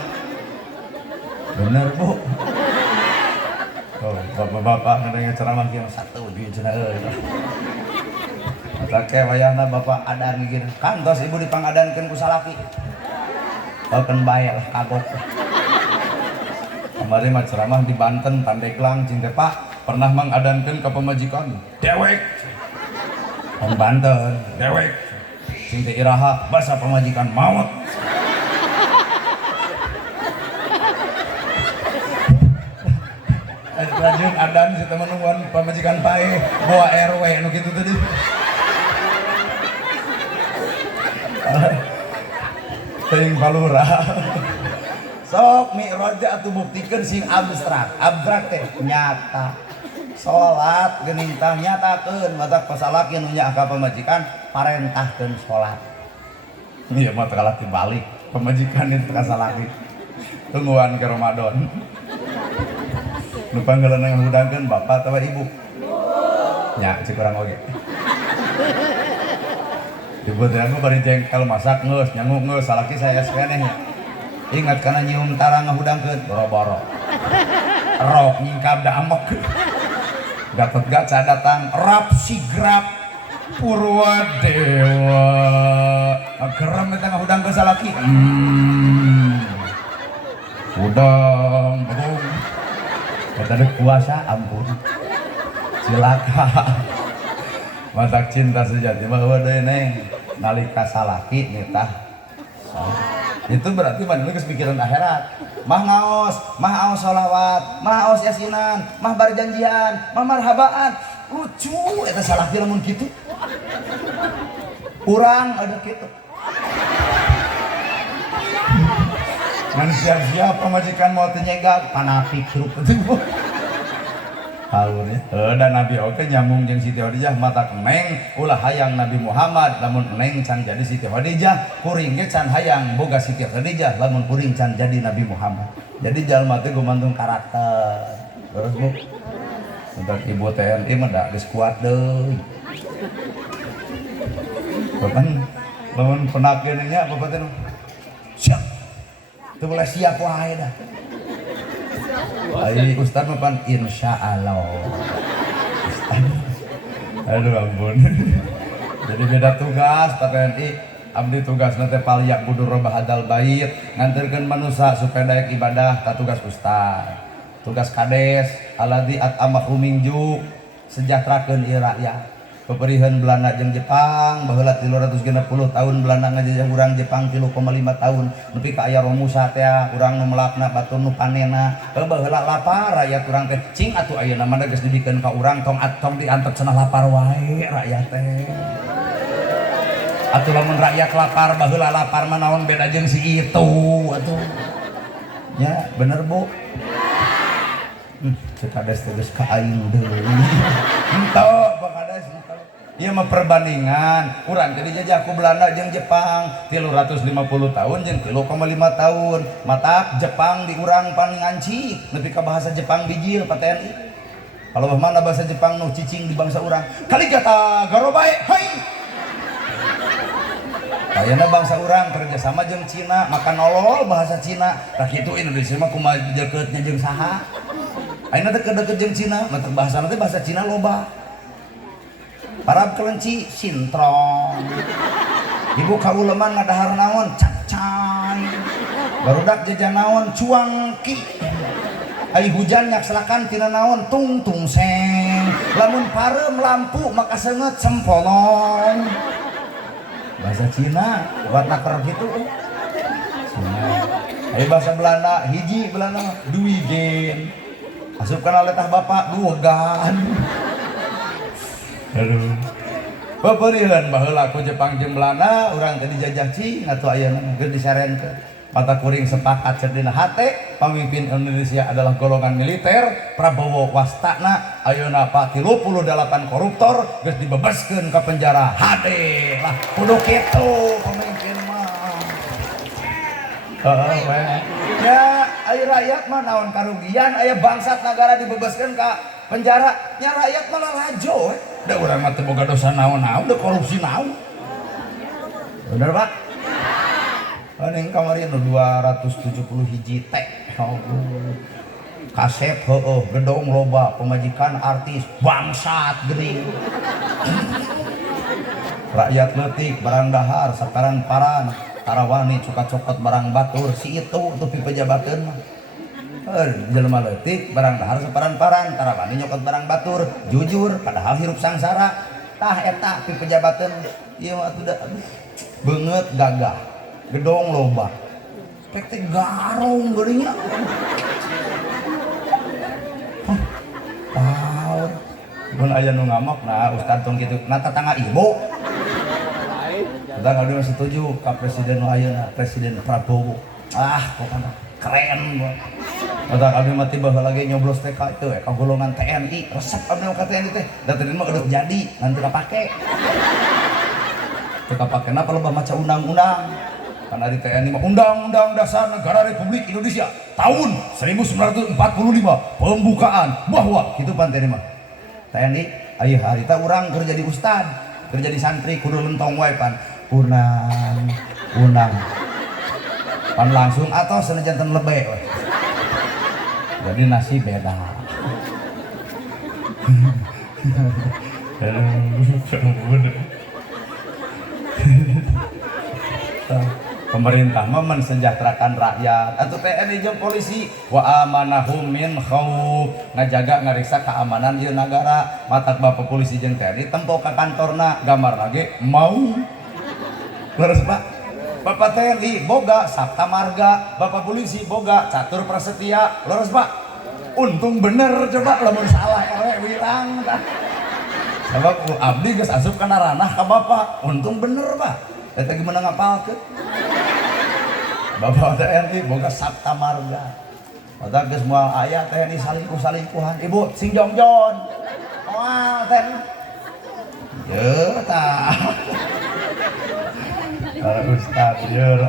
bener bu oh bapak-bapak ngadenge ceramah kieu satu di cenah euy atake wayahna bapak adan geuning kantos ibu dipangadankeun ku salaki balkeun bae lah kagot kemarin mah ceramah di Banten Pandeglang cing teh Pak pernah mangadankeun ka pemajikan dewek Om Banten, dewek, cinta iraha, bahasa pemajikan maut. Lanjut adan si teman-teman pemajikan pae, bawa RW, nu gitu tadi. Ting palura. Sok mi roda atuh buktikeun sing abstrak teh nyata. Sholat geuning tah nyatakeun mata pasalaki nu nya ka pamajikan parentahkeun sholat ieu mah teu lalaki balik pamajikan itu ka salaki tungguan ke Ramadan nu panggeulana ngahudangkeun bapak atawa ibu nya cik urang oge ibu teh mah bari jengkel masak geus nyangu geus salaki saya keneh nya ingat kana nyium tara ngahudangkeun boro-boro rok nyingkap da amok Gatot Gaca datang rap sigrap Purwadewa gerem eta ngahudang ke salaki udang bung eta deuk puasa ampun cilaka masak cinta sejati mah deui neng nalika salaki nitah itu berarti mana geus pikiran akhirat mah ngaos sholawat mah aos yasinan mah barjanjian mah marhabaan lucu eta salaki lamun kitu urang ada kitu ngan siap-siap pamajikan mau teu nyegak panapik grup itu haurnya dan Nabi oke nyambung jeung Siti Khadijah mata neng ulah hayang Nabi Muhammad lamun neng can jadi Siti Khadijah kuring ge can hayang boga Siti Khadijah lamun kuring can jadi Nabi Muhammad jadi jalma teh gumantung karakter terus bu untuk ibu TNI mah da geus kuat deui bahkan lamun penakeun nya bapak teh siap teu boleh siap wae dah Ai Ustad mah pan insyaallah. Ustad. Aduh ampun. Jadi beda tugas Pak TNI. Abdi tugas nanti paliak budur robah hadal bait nganterkeun manusia supaya daek ibadah ka tugas Ustad. Tugas kades aladi at amahumingju sejahterakeun ieu rakyat. Peperihan Belanda jeung Jepang baheula 360 tahun Belanda ngajajah urang Jepang 3,5 tahun nepi ka aya Romusa teh urang nu melakna batur nu panena baheula lapar rakyat urang teh cing atuh ayeuna mah geus dibikeun ka urang tong diantep cenah lapar wae rakyat teh atuh lamun rakyat lapar baheula lapar mah naon beda jeung si itu atuh nya bener Bu sekades geus ka aing deui henteu bakades ieu mah perbandingan urang teh dijajah ku Belanda jeung Jepang 350 tahun jeung 3,5 tahun matak Jepang di urang paling ngancik nepi ka bahasa Jepang bijil Pak TNI kalau mana bahasa Jepang nu cicing di bangsa urang kaligata garobae hai ayeuna bangsa urang kerja sama jeung Cina makan nolol bahasa Cina tah kitu Indonesia mah kumaha dekeutnya jeung saha ayeuna teh deket jeung Cina matak bahasana teh bahasa Cina loba Arab kelenci sintrong ibu kauleman ngadahar naon cacai barudak jajan naon cuangki ai hujan nyakselakan tina naon tung seng lamun pareum lampu maka seungeut sempolong bahasa Cina warna keur kitu Cina ai bahasa Belanda hiji Belanda duigen asupkan oleh tah bapak duogan. Aduh. Peperihan baheula ku Jepang jeung Belanda urang teh dijajah cing atuh ayeuna geus disarenkeun. Mata kuring sepakat sedina hate pamimpin Indonesia adalah golongan militer Prabowo wastana ayeuna Pak 38 koruptor geus dibebaskeun ka penjara hade lah kudu kitu pemimpin mah. Ya aya rakyat mah naon karugian aya bangsat negara dibebaskeun ka penjara nya rakyat malah lajo da urang mah teu boga dosa naon-naon da korupsi naon bener Pak aning kamari nu 270 hiji teh kasep heueuh gedong loba pemajikan artis bangsat geuning rakyat leutik barang dahar sakaran paran tarawani cokot-cokot barang batur si itu tupi pejabateun mah jelema leutik barang dahar saparan-paran tarawani nyokot barang batur jujur padahal hirup sangsara tah eta ti pejabateun ieu mah atuh beungeut gagah gedong loba tek teh garong geuning nya tahu mun aya nu ngamok nah ustad tong kitu na tatangga ibu udah kalau setuju ka presiden nu ayeuna presiden Prabowo pokoknya keren gua. Mata kami mati baheula lagi nyoblos TK itu ka golongan TNI, resep abdi ka TNI teh. Da teh mah udah jadi, nanti kapake. Teu kapake na loba maca undang-undang. Karena di TNI mah Undang-Undang Dasar Negara Republik Indonesia tahun 1945 pembukaan bahwa kitu pan TNI mah. TNI aya harita urang kerja di ustad, kerja di santri kudu lentong wae pan. Unang. Pan langsung atau senajan lebe jadi nasi beda pemerintah mah mensejahterakan rakyat atau TNI jeung polisi wa amanahum min khauf ngajaga ngariksa keamanan ieu nagara matak bapak polisi jeung TNI tempo ka kantorna gambar lagi mau leres Pak Bapak TNI boga Sabta Marga, Bapak polisi boga Catur Prasetya, leres Pak. Untung bener coba lamun salah ewe wirang tah. Sabab abdi geus asup kana ranah ka Bapak, untung bener Pak. Eta gimana ngapalkeun? Bapak TNI boga Sabta Marga. Mata geus moal aya TNI salingkuh-salingkuhan. Ibu sing jongjon. Moal TNI. Yeuh tah. Ustaz yeur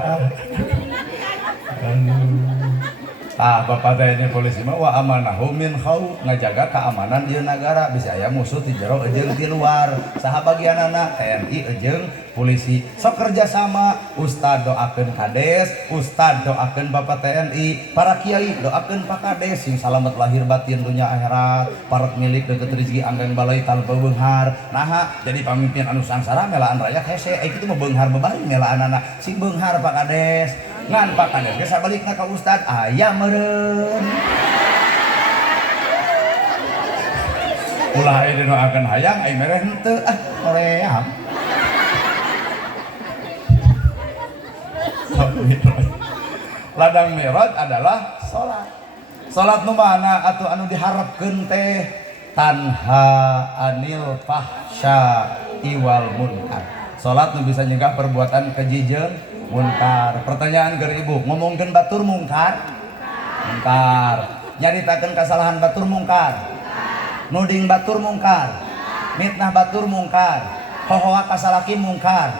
Bapak TNI polisi mah wa amanahum min khauf ngajaga keamanan di negara bisa aya musuh ti jero jeung ti luar saha bagianana TNI jeung polisi. Sok kerjasama, Ustad doakeun Kades, Ustad doakeun Bapak TNI, para kiai doakeun Pak Kades sing salamet lahir batin dunia akhirat, parek milik deket rezeki anggang balai tanpa beunghar. Nah, jadi pamimpin anu sangsara melaan rakyat hese, kitu mah beunghar bebaring melaan anak sing beunghar Pak Kades. Ngan Pak Kades ge sabalikna ka Ustad aya meureun. Ulah aya dinoakeun hayang ai mereh henteu hoream. Ladang Mi'raj adalah salat. Salat nu mana atuh anu diharepkeun teh tanha anil fahsya iwal munkar. Salat nu bisa nyegah perbuatan keji jeung munkar. Pertanyaan keur ibu, ngomongkeun batur mungkar? Mungkar. Nyaritakeun kasalahan batur mungkar. Nuding batur mungkar. Mitnah batur mungkar. Hohoa kasalaki mungkar.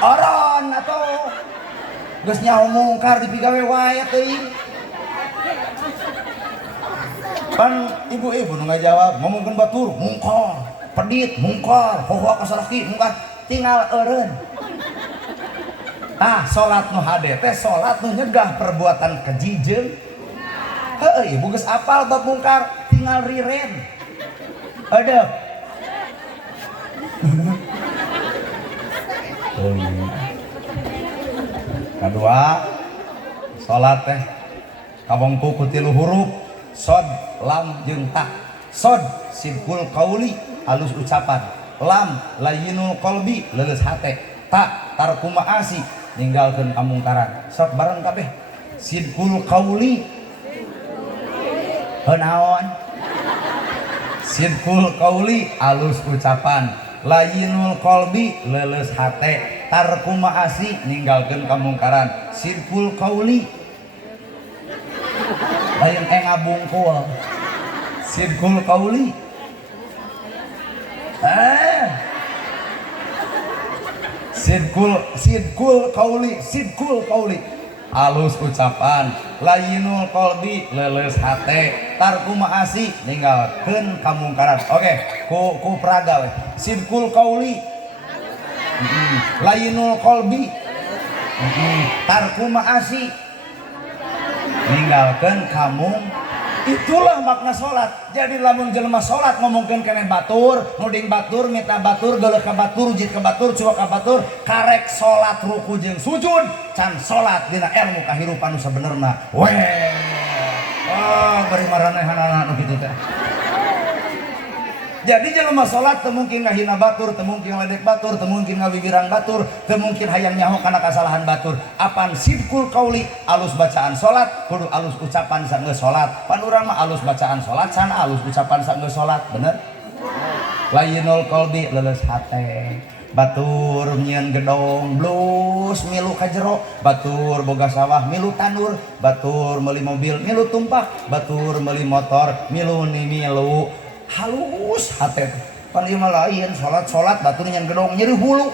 Oron atuh. Geus nyaho mungkar dipigawe wae teuing. Pan ibu-ibu nu ngajawab ngomongkeun batur mungkar, pedit mungkar, hohoa kasalaki mungkar, tinggal eureun. Ah, salat nu hade teh salat nu nyegah perbuatan keji jeung heueuy, ibu geus apal bab mungkar, tinggal riren. Adep. Kedua, salat teh kabongku ku 3 huruf, sod, lam, jeung ta. Sod sidqul qauli, halus ucapan. Lam layyinul qalbi, leuleus hate. Ta tarku ma'asi, ninggalkeun kamungkaran. Sok bareng kabeh. Sidqul qauli. Naon? Sidqul qauli, halus ucapan. Layyinul qalbi, leuleus hate. Tarku ma'asi, ninggalkeun kamungkaran. Sidqul qauli lain ngabungkul. Sidqul qauli sidqul qauli halus ucapan. Layyinul qalbi, leuleus hate. Tarku ma'asi, ninggalkeun kamungkaran. Oke, ku praga we. Sidqul qauli, layyinul qalbi, tarku ma'asi, ninggalkeun kamung. Itulah makna salat. Jadi lamun jelema salat ngomongkeun keneh batur, nuding batur, mita batur, geuleuh ka batur, jit ka batur, cuak ka batur, karek salat ruku jeung sujud, can salat dina ilmu kahirupan nu sabenerna. Weh. Oh, bari maranehanana nu kitu teh. Jadi jelema salat teu mungkin ngahina batur, teu mungkin ledek batur, teu mungkin ngawibirang batur, teu mungkin hayang nyaho kana kasalahan batur. Apan sidqul qauli, alus bacaan salat, kudu alus ucapan saenggeus salat. Pan urang mah alus bacaan salat, sana alus ucapan saenggeus salat, bener? Layyinul qalbi, leuleus hate. Batur nyieun gedong blus milu ka jero, batur boga sawah milu tandur, batur meuli mobil milu tumpak, batur meuli motor milu ni milu. Halus hate. Pan ieu mah lain salat batur nyen gedong nyeri hulu.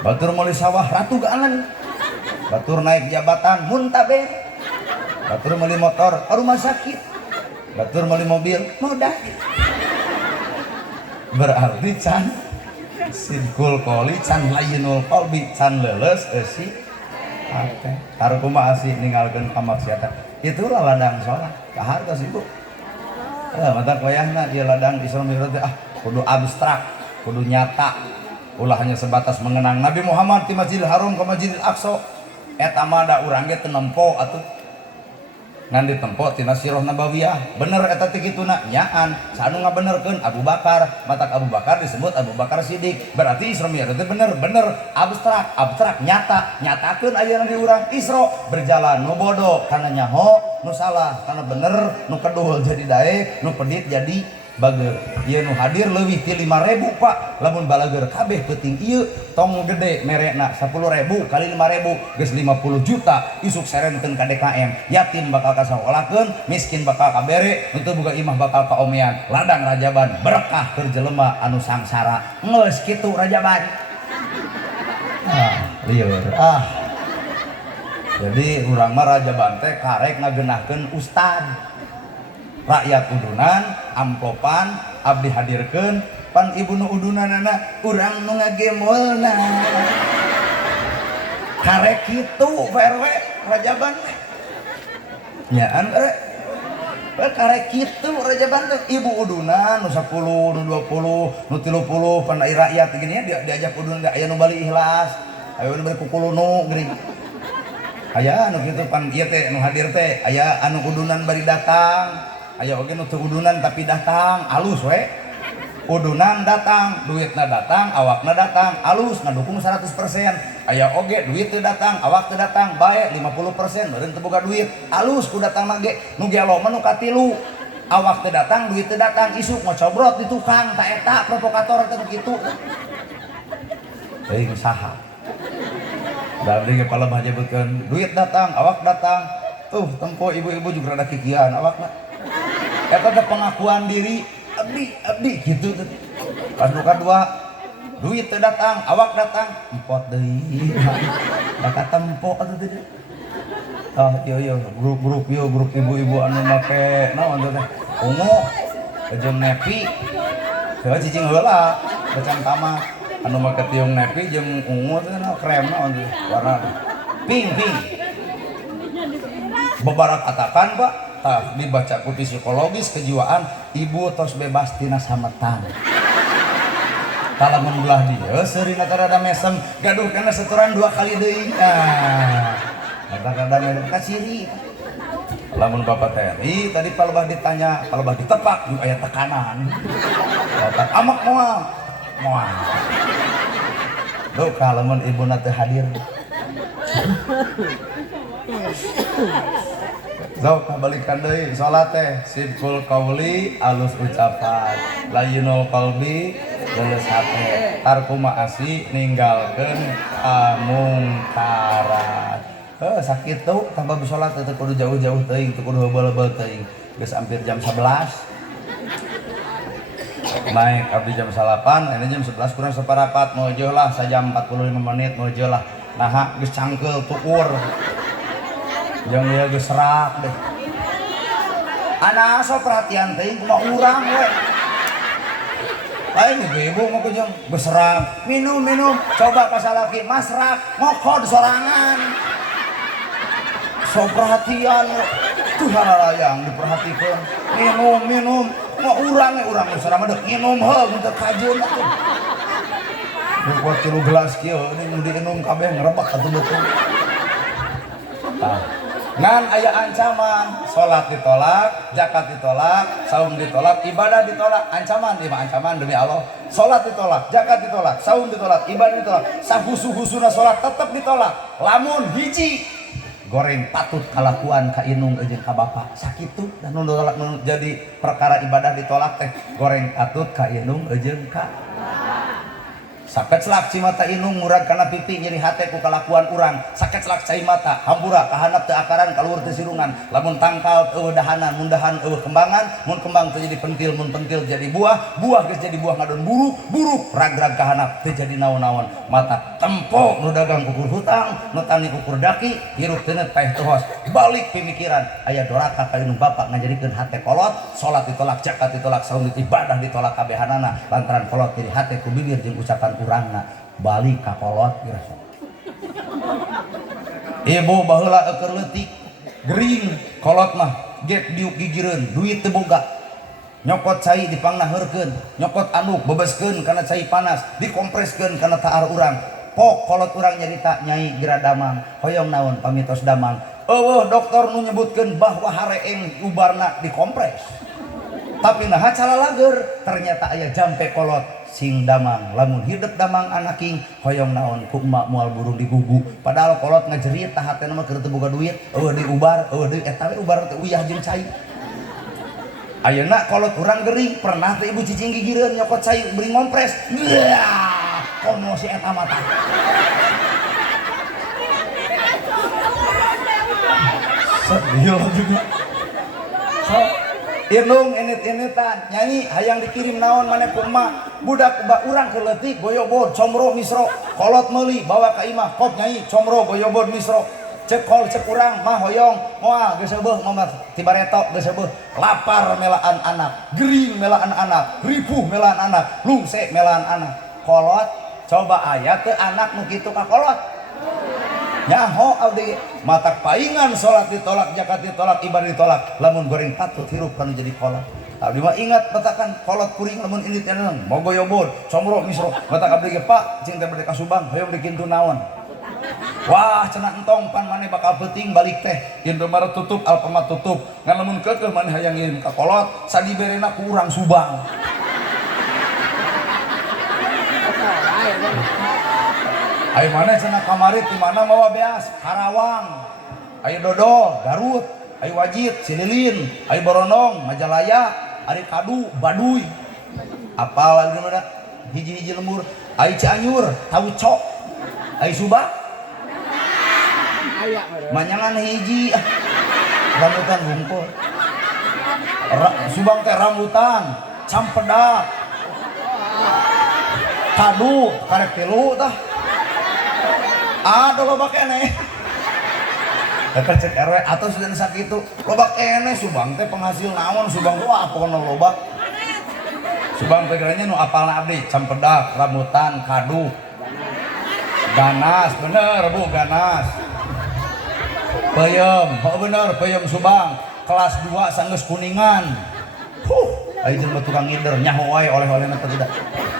Batur meuli sawah ratu gaalen. Batur naik jabatan muntabe. Batur meuli motor ka rumah sakit. Batur meuli mobil modah. Berarti can sidqul qauli, can layyinul qalbi, can leuleus eusi hate. Tarku ma'asi, ninggalkeun kamaksiatan. Itulah ladang salat. Kahartos ibu. Mata koyahna ieu ladang Isra Mi'raj kudu abstrak, kudu nyata. Ulah hanya sebatas mengenang Nabi Muhammad ti Masjidil Haram ka Masjidil Aqsa. Eta mah da urang ge teu nempo atuh. Ngan ditempo tina sirah nabawiyah. Bener eta teh kituna nyaan. Sanu ngabenerkeun Abu Bakar, matak Abu Bakar disebut Abu Bakar Siddiq. Berarti Isra Mi'raj teh bener abstrak nyata. Nyatakeun ayeuna di urang Isra berjalan nu bodoh kana nyaho, nu salah kana bener, nu kedul jadi daek, nu pedit jadi bager. Ieu nu hadir leuwih ti 5.000 Pak. Lamun balager kabeh peuting ieu tong gede merekna 10.000 kali 5.000 geus 50 juta. Isuk serenkeun ka DKM. Yatim bakal kasaolakeun, miskin bakal kabere, henteu boga imah bakal kaomean. Ladang rajaban berkah keur jelema anu sangsara. Geus kitu rajaban. Lieur. Jadi urang mah rajaban teh karek ngageunahkeun ustad. Rakyat udunan, amplopan, abdi hadirkeun pan ibu nu udunanana urang nu ngagemolna karek kitu PRW rajaban nyaan karek kitu rajaban teh ibu udunan nu 10 nu 20 nu 30 pan ai rakyat gini diajak udunan aya nu bali ikhlas aya nu bali kukulunu geuning aya anu kitu pan ieu teh nu hadir teh aya anu udunan bari datang aya oge nu teu udunan tapi datang alus we udunan datang duitna datang awakna datang alus ngadukung 100%. Aya oge duit teu datang awak teu datang bae 50% meureun teu boga duit alus ku datang ge nu gelo mah nu katilu awak teu datang duit teu datang isuk ngocobrot di tukang ta eta provokator teh kitu teuing saha dari kepala mah nyebutkeun duit datang awak datang tuh tempo ibu-ibu juga rada kikian awakna eta teh pengakuan diri abdi gitu tuh pas nu kadua duit teu datang awak datang empot deui da tempo atuh teh ieu grup ibu-ibu anu make naon teh ungu jeung nepi teu cicing heula bacan tamak anu make tiung nepi jeung ungu teh krem naon teh warna pink bebarak katakan Pak dibaca ku psikologis kejiwaan ibu tos bebas tina sametan talamun belah dia seuring rada mesem gaduh kana setoran 2 kali deui rada mesem ka ciri lamun bapak TNI tadi palebah ditanya palebah ditepak aya tekanan otak amak moal duh kalamun ibuna teh hadir Zau kabalikan deui salat teh sidqul qauli alus ucapan layyinul qalbi geus hate tarku ma'asi ninggalkeun amungkaran sakit tuh tambah salat teh kudu jauh-jauh teuing teu kudu heubeul-heubeul teuing geus hampir jam 11 naik abdi jam 8 ini jam 11 kurang separapat mojo lah sajam 45 menit mojo lah nah geus cangkeul tukur jeung ieu geus serak deh ana asa perhatian teh kumaha urang we lain ibu mau jeung geus serak minum coba ka salaki masrak ngokod sorangan so perhatian tuh halalayang diperhatikeun minum mau urang geus serak mah minum heung teu kajeun atuh buat 3 gelas kieu ini nu diinum kabeh ngrebek atuh betul ngan aya ancaman salat ditolak zakat ditolak saum ditolak ibadah ditolak ancaman demi Allah salat ditolak zakat ditolak saum ditolak ibadah ditolak sahusu-husuna salat tetep ditolak lamun hiji goreng patut kalakuan ka inung jeung ka bapa sakitu dan nu jadi perkara ibadah ditolak teh goreng patut ka inung jeung ka sakit selak cimata inung murag kana pipi nyeri hate ku kalakuan urang sakit selak cai mata hampura kahanap teu akaran kaluhur teu sirungan lamun tangkal eueuh dahanan mun dahan eueuh kembangan mun kembang teu jadi pentil mun pentil jadi buah geus jadi buah ngadon buruk ragrag kahanap teu jadi naon-naon mata tempo nu dagang kukur hutang nu tani kukur daki hirup teu teh tuhos balik pemikiran aya doraka ka inung bapa ngajadikeun hate kolot salat ditolak zakat ditolak saum ibadah ditolak kabehanana lantaran kolot jadi hate ku bibir jeung ucapan urangna balik ka kolot dirasa ibu baheula eukeur leutik gering kolot mah get diuk gigireun duit teu boga nyokot cai dipangnaheurkeun nyokot anduk bebeskeun kana cai panas dikompreskeun kana taar urang pok kolot urang nyarita nyai gira damang hoyong naon pamitos damang eueuh dokter nu nyebutkeun bahwa hareeng ubarna dikompres tapi nah calalager ternyata aya jampe kolot sing damang lamun hidup damang anaking hoyong naon ku emak moal burung digugu padahal kolot ngajerit tah hatena mah keur teu boga duit eueuh diubar eueuh deui eta we ubar teh uyah jeung cai ayeuna kolot urang gering pernah teh ibu cicing gigireun nyokot cai beri ngompres komo si eta mah tah sedih juga so inung enit-enitan nyanyi hayang dikirim naon maneh ku emak budak urang keur leutik boyobod comro misro kolot meuli bawa ka imah kop nyanyi comro boyobod misro cek urang mah hoyong moal geus seubeuh mah tibareto geus seubeuh lapar melaan anak gering melaan anak ripuh melaan anak lungse melaan anak kolot coba aya teu anak nu kitu ka kolot nyaho abdi matak paingan salat ditolak zakat ditolak ibadah ditolak lamun goreng patut hirup kanu jadi kolot abdi mah ingat betakan kolot kuring lamun ini teh mogo yobod somro misro batak abdi ge Pak cing teh bade ka Subang hoyong dikintu naon. Wah cenah entong pan maneh bakal peuting balik teh Indomaret tutup Alfamart tutup ngan lamun keukeuh maneh hayang ngirim ka kolot sadiberena ku urang Subang. Ayo maneh cenah kamari di mana mawa beas Karawang ayo Dodol Garut ayo Wajid Cililin ayo Borondong Majalaya ari Kadu Baduy apal lagi mana hiji-hiji lembur ayo Cianjur Tauco ayo Subang manyangan hiji rambutan hungkul Subang teh rambutan Campedak Kadu karek tilu tah ada loba keneh eta cek RW atau sudah sakitu loba keneh Subang teh penghasil naon Subang wah pokona loba Subang teh geranya nu apalna abdi Campedak rambutan Kadu ganas bener Bu ganas peuyeum oh bener peuyeum Subang kelas 2 sanggeus kuningan ayo jelema tukang ngider nyaho wae oleh-olehna teh tidak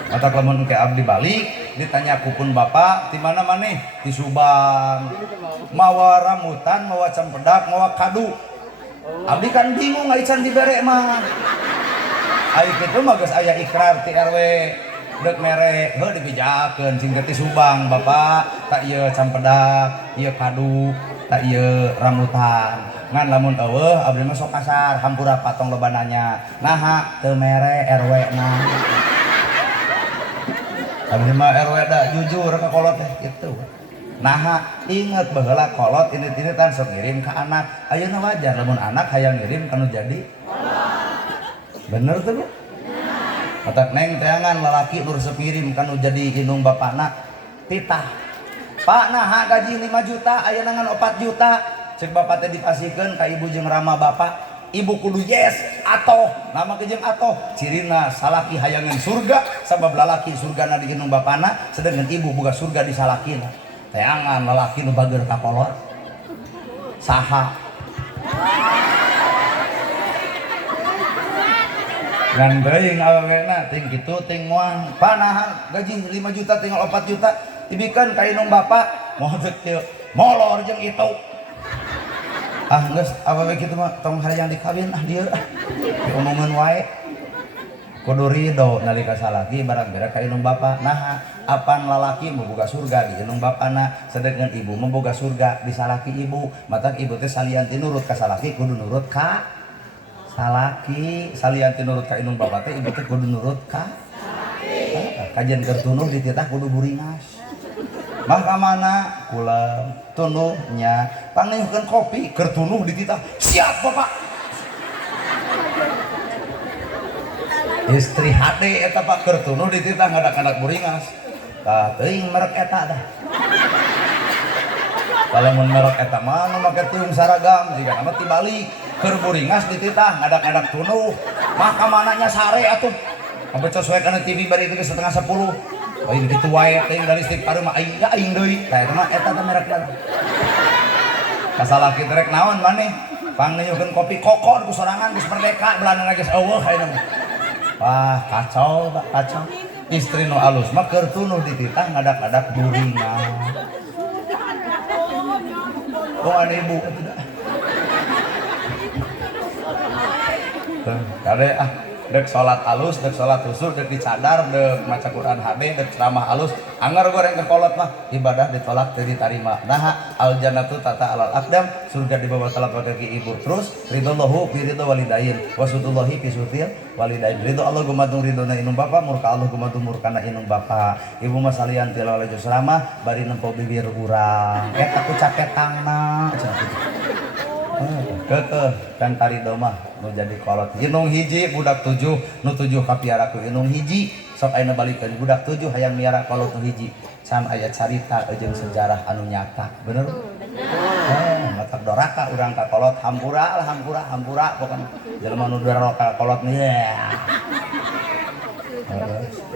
mata lamun ke abdi balik ditanya kupun bapak di mana maneh di Subang mawa rambutan mawa Campedak mawa Kadu abdi kan bingung ngaican dibere mah ayo kitu mah geus aya ikrar ti RW dek mere heuh dipijakeun cing ti Subang bapak tak ieu Campedak ieu Kadu tak ieu rambutan ngan lamun eueuh abdi mah sok kasar hampura patong loba nanya naha teu mere RW na abdi mah RW da jujur ka kolot teh kitu naha inget baheula kolot ini-initan sok ngirim ka anak ayeuna wajar lamun anak hayang ngirim kanu jadi bener tuh matak neng teangan lalaki nur sepirim kanu jadi inung bapana titah Pak naha gaji 5 juta ayeuna ngan 4 juta cek bapak teh dipasikeun ka ibu jeung rama bapak ibu kudu yes atoh nama jeung atoh cirina salaki hayangan surga sabab lalaki surgana di inung bapana sedangkan ibu boga surga di salakina teangan lalaki nu bager ka kolot saha ngan teuing awewena ting kitu ting moal panahan gaji 5 juta tinggal 4 juta dibikeun ka inung bapak moal teu molor jeung itu geus awewe kitu mah tong hayang dikawin dieu diomongeun wae kudu ridho nalika salaki barang beda ka inung bapa naha apan lalaki memboga surga di inung bapana sedangkan ibu memboga surga di salaki ibu matak ibu teh salian ti nurut ka salaki kudu nurut ka salaki salian ti nurut ka inung bapa teh ibu teh kudu nurut ka kajian kertunuh dititah kudu buringas mah kamana kula tunuhnya paneuhkeun kopi keur tunuh dititah siap bapak istri hade eta pak keur tunuh dititah ngadak-ngadak buringas tah teuing merek eta dah lamun merek eta mah nu make tiung saragam jiga nama tibalik keur buringas dititah ngadak-ngadak tunuh mah kamana nya sare atuh abecos wae kana TV bari itu ke 9:30 aing kitu wae teh dari istighfar mah aing ya aing deui tah mah eta teh merek dalam kasalaki rek naon maneh pangneuhkeun kopi kokor ku sorangan geus merdeka belanana geus eueuh ayeuna wah kacau Pak kacau istri nu alus mah keur tunuh dititah ngadak-ngadak buringan ane ibu kade dek salat alus, dek salat husuk, dek dicadar, dek maca Quran HD, dek ceramah alus, anggar goreng ke kolot mah ibadah ditolak teu ditarima. Nah, al jannatu tata alal aqdam, surga di bawah telapak kaki ibu. Terus ridallahu fi ridho walidain, wasutullahi fi sutil walidain. Ridho Allah gumantung ridhona inung bapa, murka Allah gumantung murkana inung bapa. Ibu mah salian tilawah ceramah bari nempo bibir urang. Aku capek tangna. Kekeh dan tari domah nu jadi kolot inung hiji budak 7 nu 7 kapiaraku inung hiji sok ayeuna balikeun budak 7 hayang miara kolot nu hiji can aya carita jeung sejarah anu nyata bener batak doraka urang kakolot hampura lah hampura pokoknya jelema nu doraka kolot nih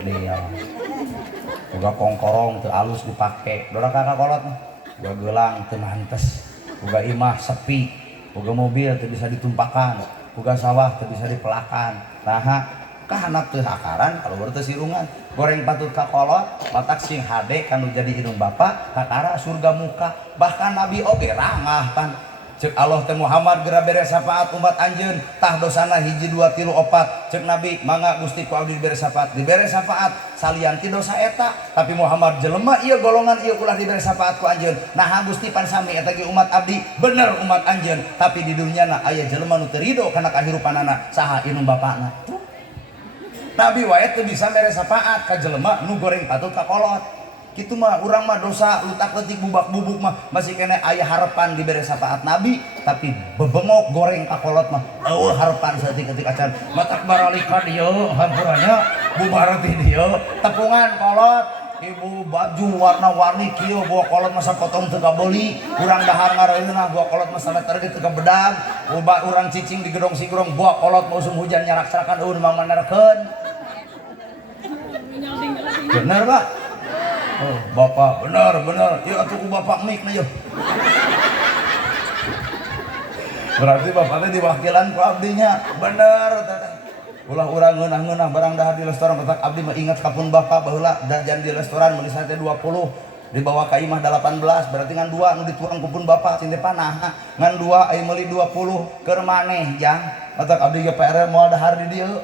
dia boga kongkorong teu alus dipake doraka kakolot boga gelang teu mantes boga imah sepi boga mobil teu bisa ditumpakan boga sawah teu bisa dipelakan nah kahanap teu hakaran kalau teu sirungan goreng patut kakolot matak sing hade kanu jadi hidung bapa kakara surga muka bahkan Nabi oge rangah pan cek Allah teh Muhammad geura bere syafaat umat anjeun tah dosana hiji 2 3 4 cek Nabi mangga Gusti ku abdi dibere syafaat salian ti dosa eta tapi Muhammad jelema ieu golongan ieu ulah dibere syafaat ku anjeun nah Gusti pan sami eta ge umat abdi bener umat anjeun tapi di duniana aya jelema nu teu ridho kana kahirupanana saha inung bapana Nabi wae teu bisa mere syafaat ka jelema nu goreng patut kakolot kitu mah urang mah dosa lutak leutik bubak-bubuk mah masih kena aya harapan dibere syafaat Nabi tapi bebengok goreng kakolot mah eueuh harapan saeutik-eutik acan matak baralika dieu hampuranya bubar ti dieu tepungan kolot ibu baju warna-warni kieu bawa kolot masa potong teu kabeli urang dahar ngareunah bawa kolot masa meter teu kabedang urang cicing di gedong sigrong bawa kolot musim hujan nyarak-sarakan eueuh mang manerekeun bener Pak oh bapak bener yuk atuh ku bapak mik na yuk berarti bapaknya diwakilan ku abdinya bener ulah urang ngeunah-ngeunah barang dahar di restoran batak abdi mah ingat kapun bapak baheula jajan di restoran meuli sate 20 dibawa ka imah 18 berarti ngan 2 nu dituang kupun bapak tinte panah ngan 2 aya meuli 20 keur maneh jang batak abdi ge PR moal dahar di dieu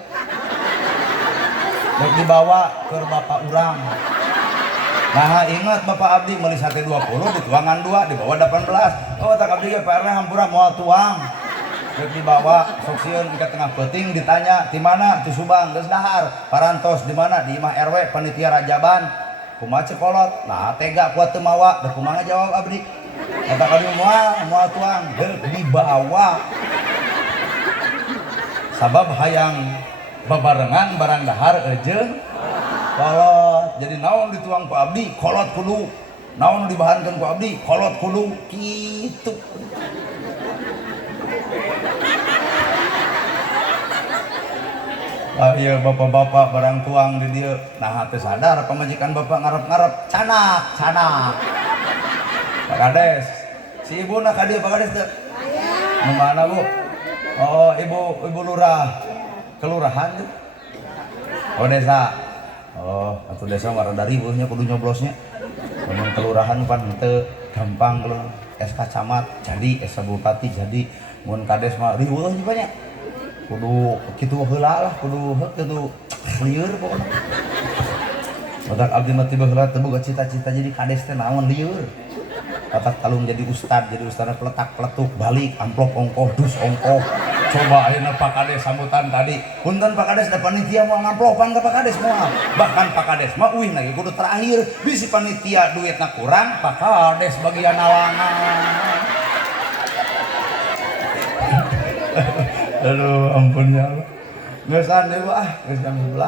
rek dibawa ke bapak urang nah ingat bapak abdi meuli sate 20 dituangan 2 dibawa 18 oh tak abdi ge PR hampura moal tuang rek dibawa sok sieun ka tengah peuting ditanya di mana di Subang geus dahar parantos di mana di imah RW panitia rajaban kumaha cek kolot nah tega kuat teu mawa da kumaha jawab abdi eta abdi moal tuang geus dibawa sabab hayang babarengan barang dahar jeung kolot jadi naon dituang ku abdi kolot kudu naon dibahankeun ku abdi kolot kudu kitu iya bapak-bapak barang tuang di dieu nah teu sadar pamajikan bapak ngarep-ngarep canak Pak Kades si ibuna ka dieu Pak Kades teu aya mana Bu oh ibu lurah kelurahan tuh oh desa oh atau desa mah rada riweuhnya kudu nyoblosnya mun kelurahan pan teu gampang kalau SK camat jadi SK bupati jadi mun kades mah riweuh nya banyak kudu kitu heula lah kudu lieur pokona badak abdi mah tiba heula teu boga cita-cita jadi kades teh naon lieur batak talung jadi ustad peletak-peletuk balik amplop ongkoh dus ongkoh coba ayeuna Pak Kades sambutan tadi punten Pak Kades da panitia mau ngamplopan ka Pak Kades moal bahkan Pak Kades mah uih lagi kudu terakhir bisi panitia duitna kurang Pak Kades bagian alangan aduh ampun ya Allah geus deui geus jam 11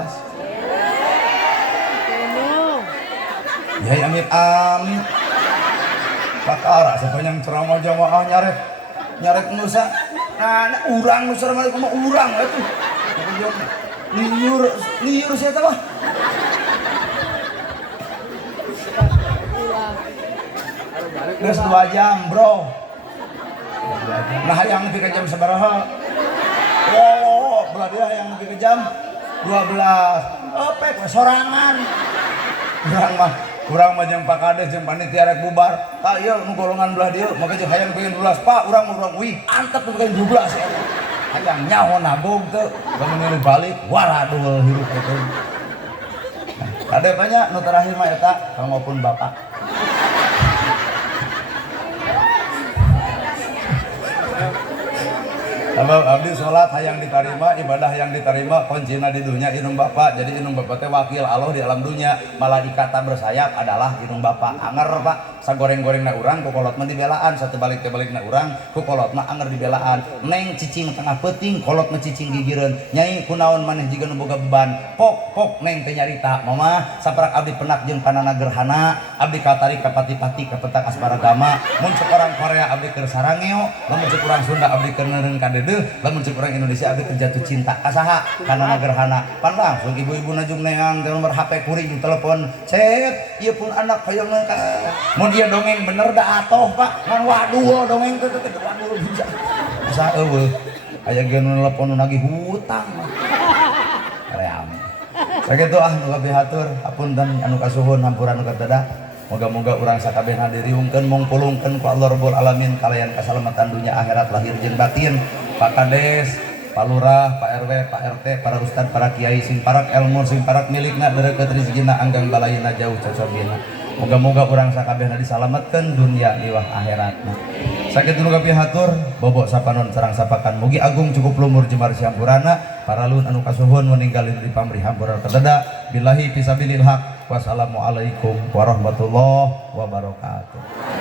ya amit pakara sapanjang ceramah jamaah nyarek nusa nah urang nu sareng mah urang atuh liur sia teh mah geus 2 jam bro nah hayang nepi ka jam sabaraha oh berarti hayang nepi ka jam 12 pek sorangan urang mah jeung Pak Kades jeung panitia rek bubar tah ieu nu golongan belah dieu maka jeung hayang bikin 12 Pak urang wih antep bikin 12 eta hayang nyaho nabog teu lamun balik waradul hirup itu ada banyak nu terakhir mah eta kangopun bapak Sabab abdi sholat hayang diterima, ibadah yang diterima, kuncina di dunia inung bapak. Jadi inung bapak teh wakil Allah di alam dunia. Malaikat bersayap adalah inung bapak. Anger Pak. sagoreng-goreng na urang ku kolot mah dibelaan, satu balik na urang ku kolot mah anger dibelaan. Neng cicing tengah peuting kolot mah cicing gigireun. Nyai kunaon maneh jiga nu boga beban. Pok neng teh nyarita mama saparak abdi penak jeung panana gerhana, abdi katari ka pati-pati ka petak asparagama. Mun ceuk orang Korea abdi keur sarangeo, lamun ceuk urang Sunda abdi keur neureun ka deudeuh, lamun ceuk urang Indonesia abdi keur jatuh cinta ka saha? Kana gerhana. Pan langsung ibu-ibu najung neang nomor HP kuring telepon. Cet, ieu pun anak hoyong ka. Mun ieu dongeng bener da atoh Pak. Ngan waduh dongeng teh waduh bisa. Asa eueuh. Aya ge nu telepon nu nagih hutang. Ream. Sakitu nu kabeh hatur, hapunten anu kasuhun hampura nu kadada. Moga-moga urang sakabehna diriungkeun mungpulungkeun ku Allah Rabbul Alamin kalayan kasalamatan dunia akhirat lahir jeung batin. Pak Kades, Pak Lurah, Pak RW, Pak RT, para ustad, para kiai sing parak ilmu sing parak milikna dereket rezekina anggang balayina jauh cocobina. Moga-moga urang sakabehna disalametkeun dunia liwah akhiratna. Sakitu nu kabeh hatur, bobok sapanon sareng sapakan mugi agung cukup lumur jemar sampurana, para lun anu kasuhun meninggalin di pamrih hampura kadada. Billahi fisabilil haq. Wassalamualaikum warahmatullahi wabarakatuh.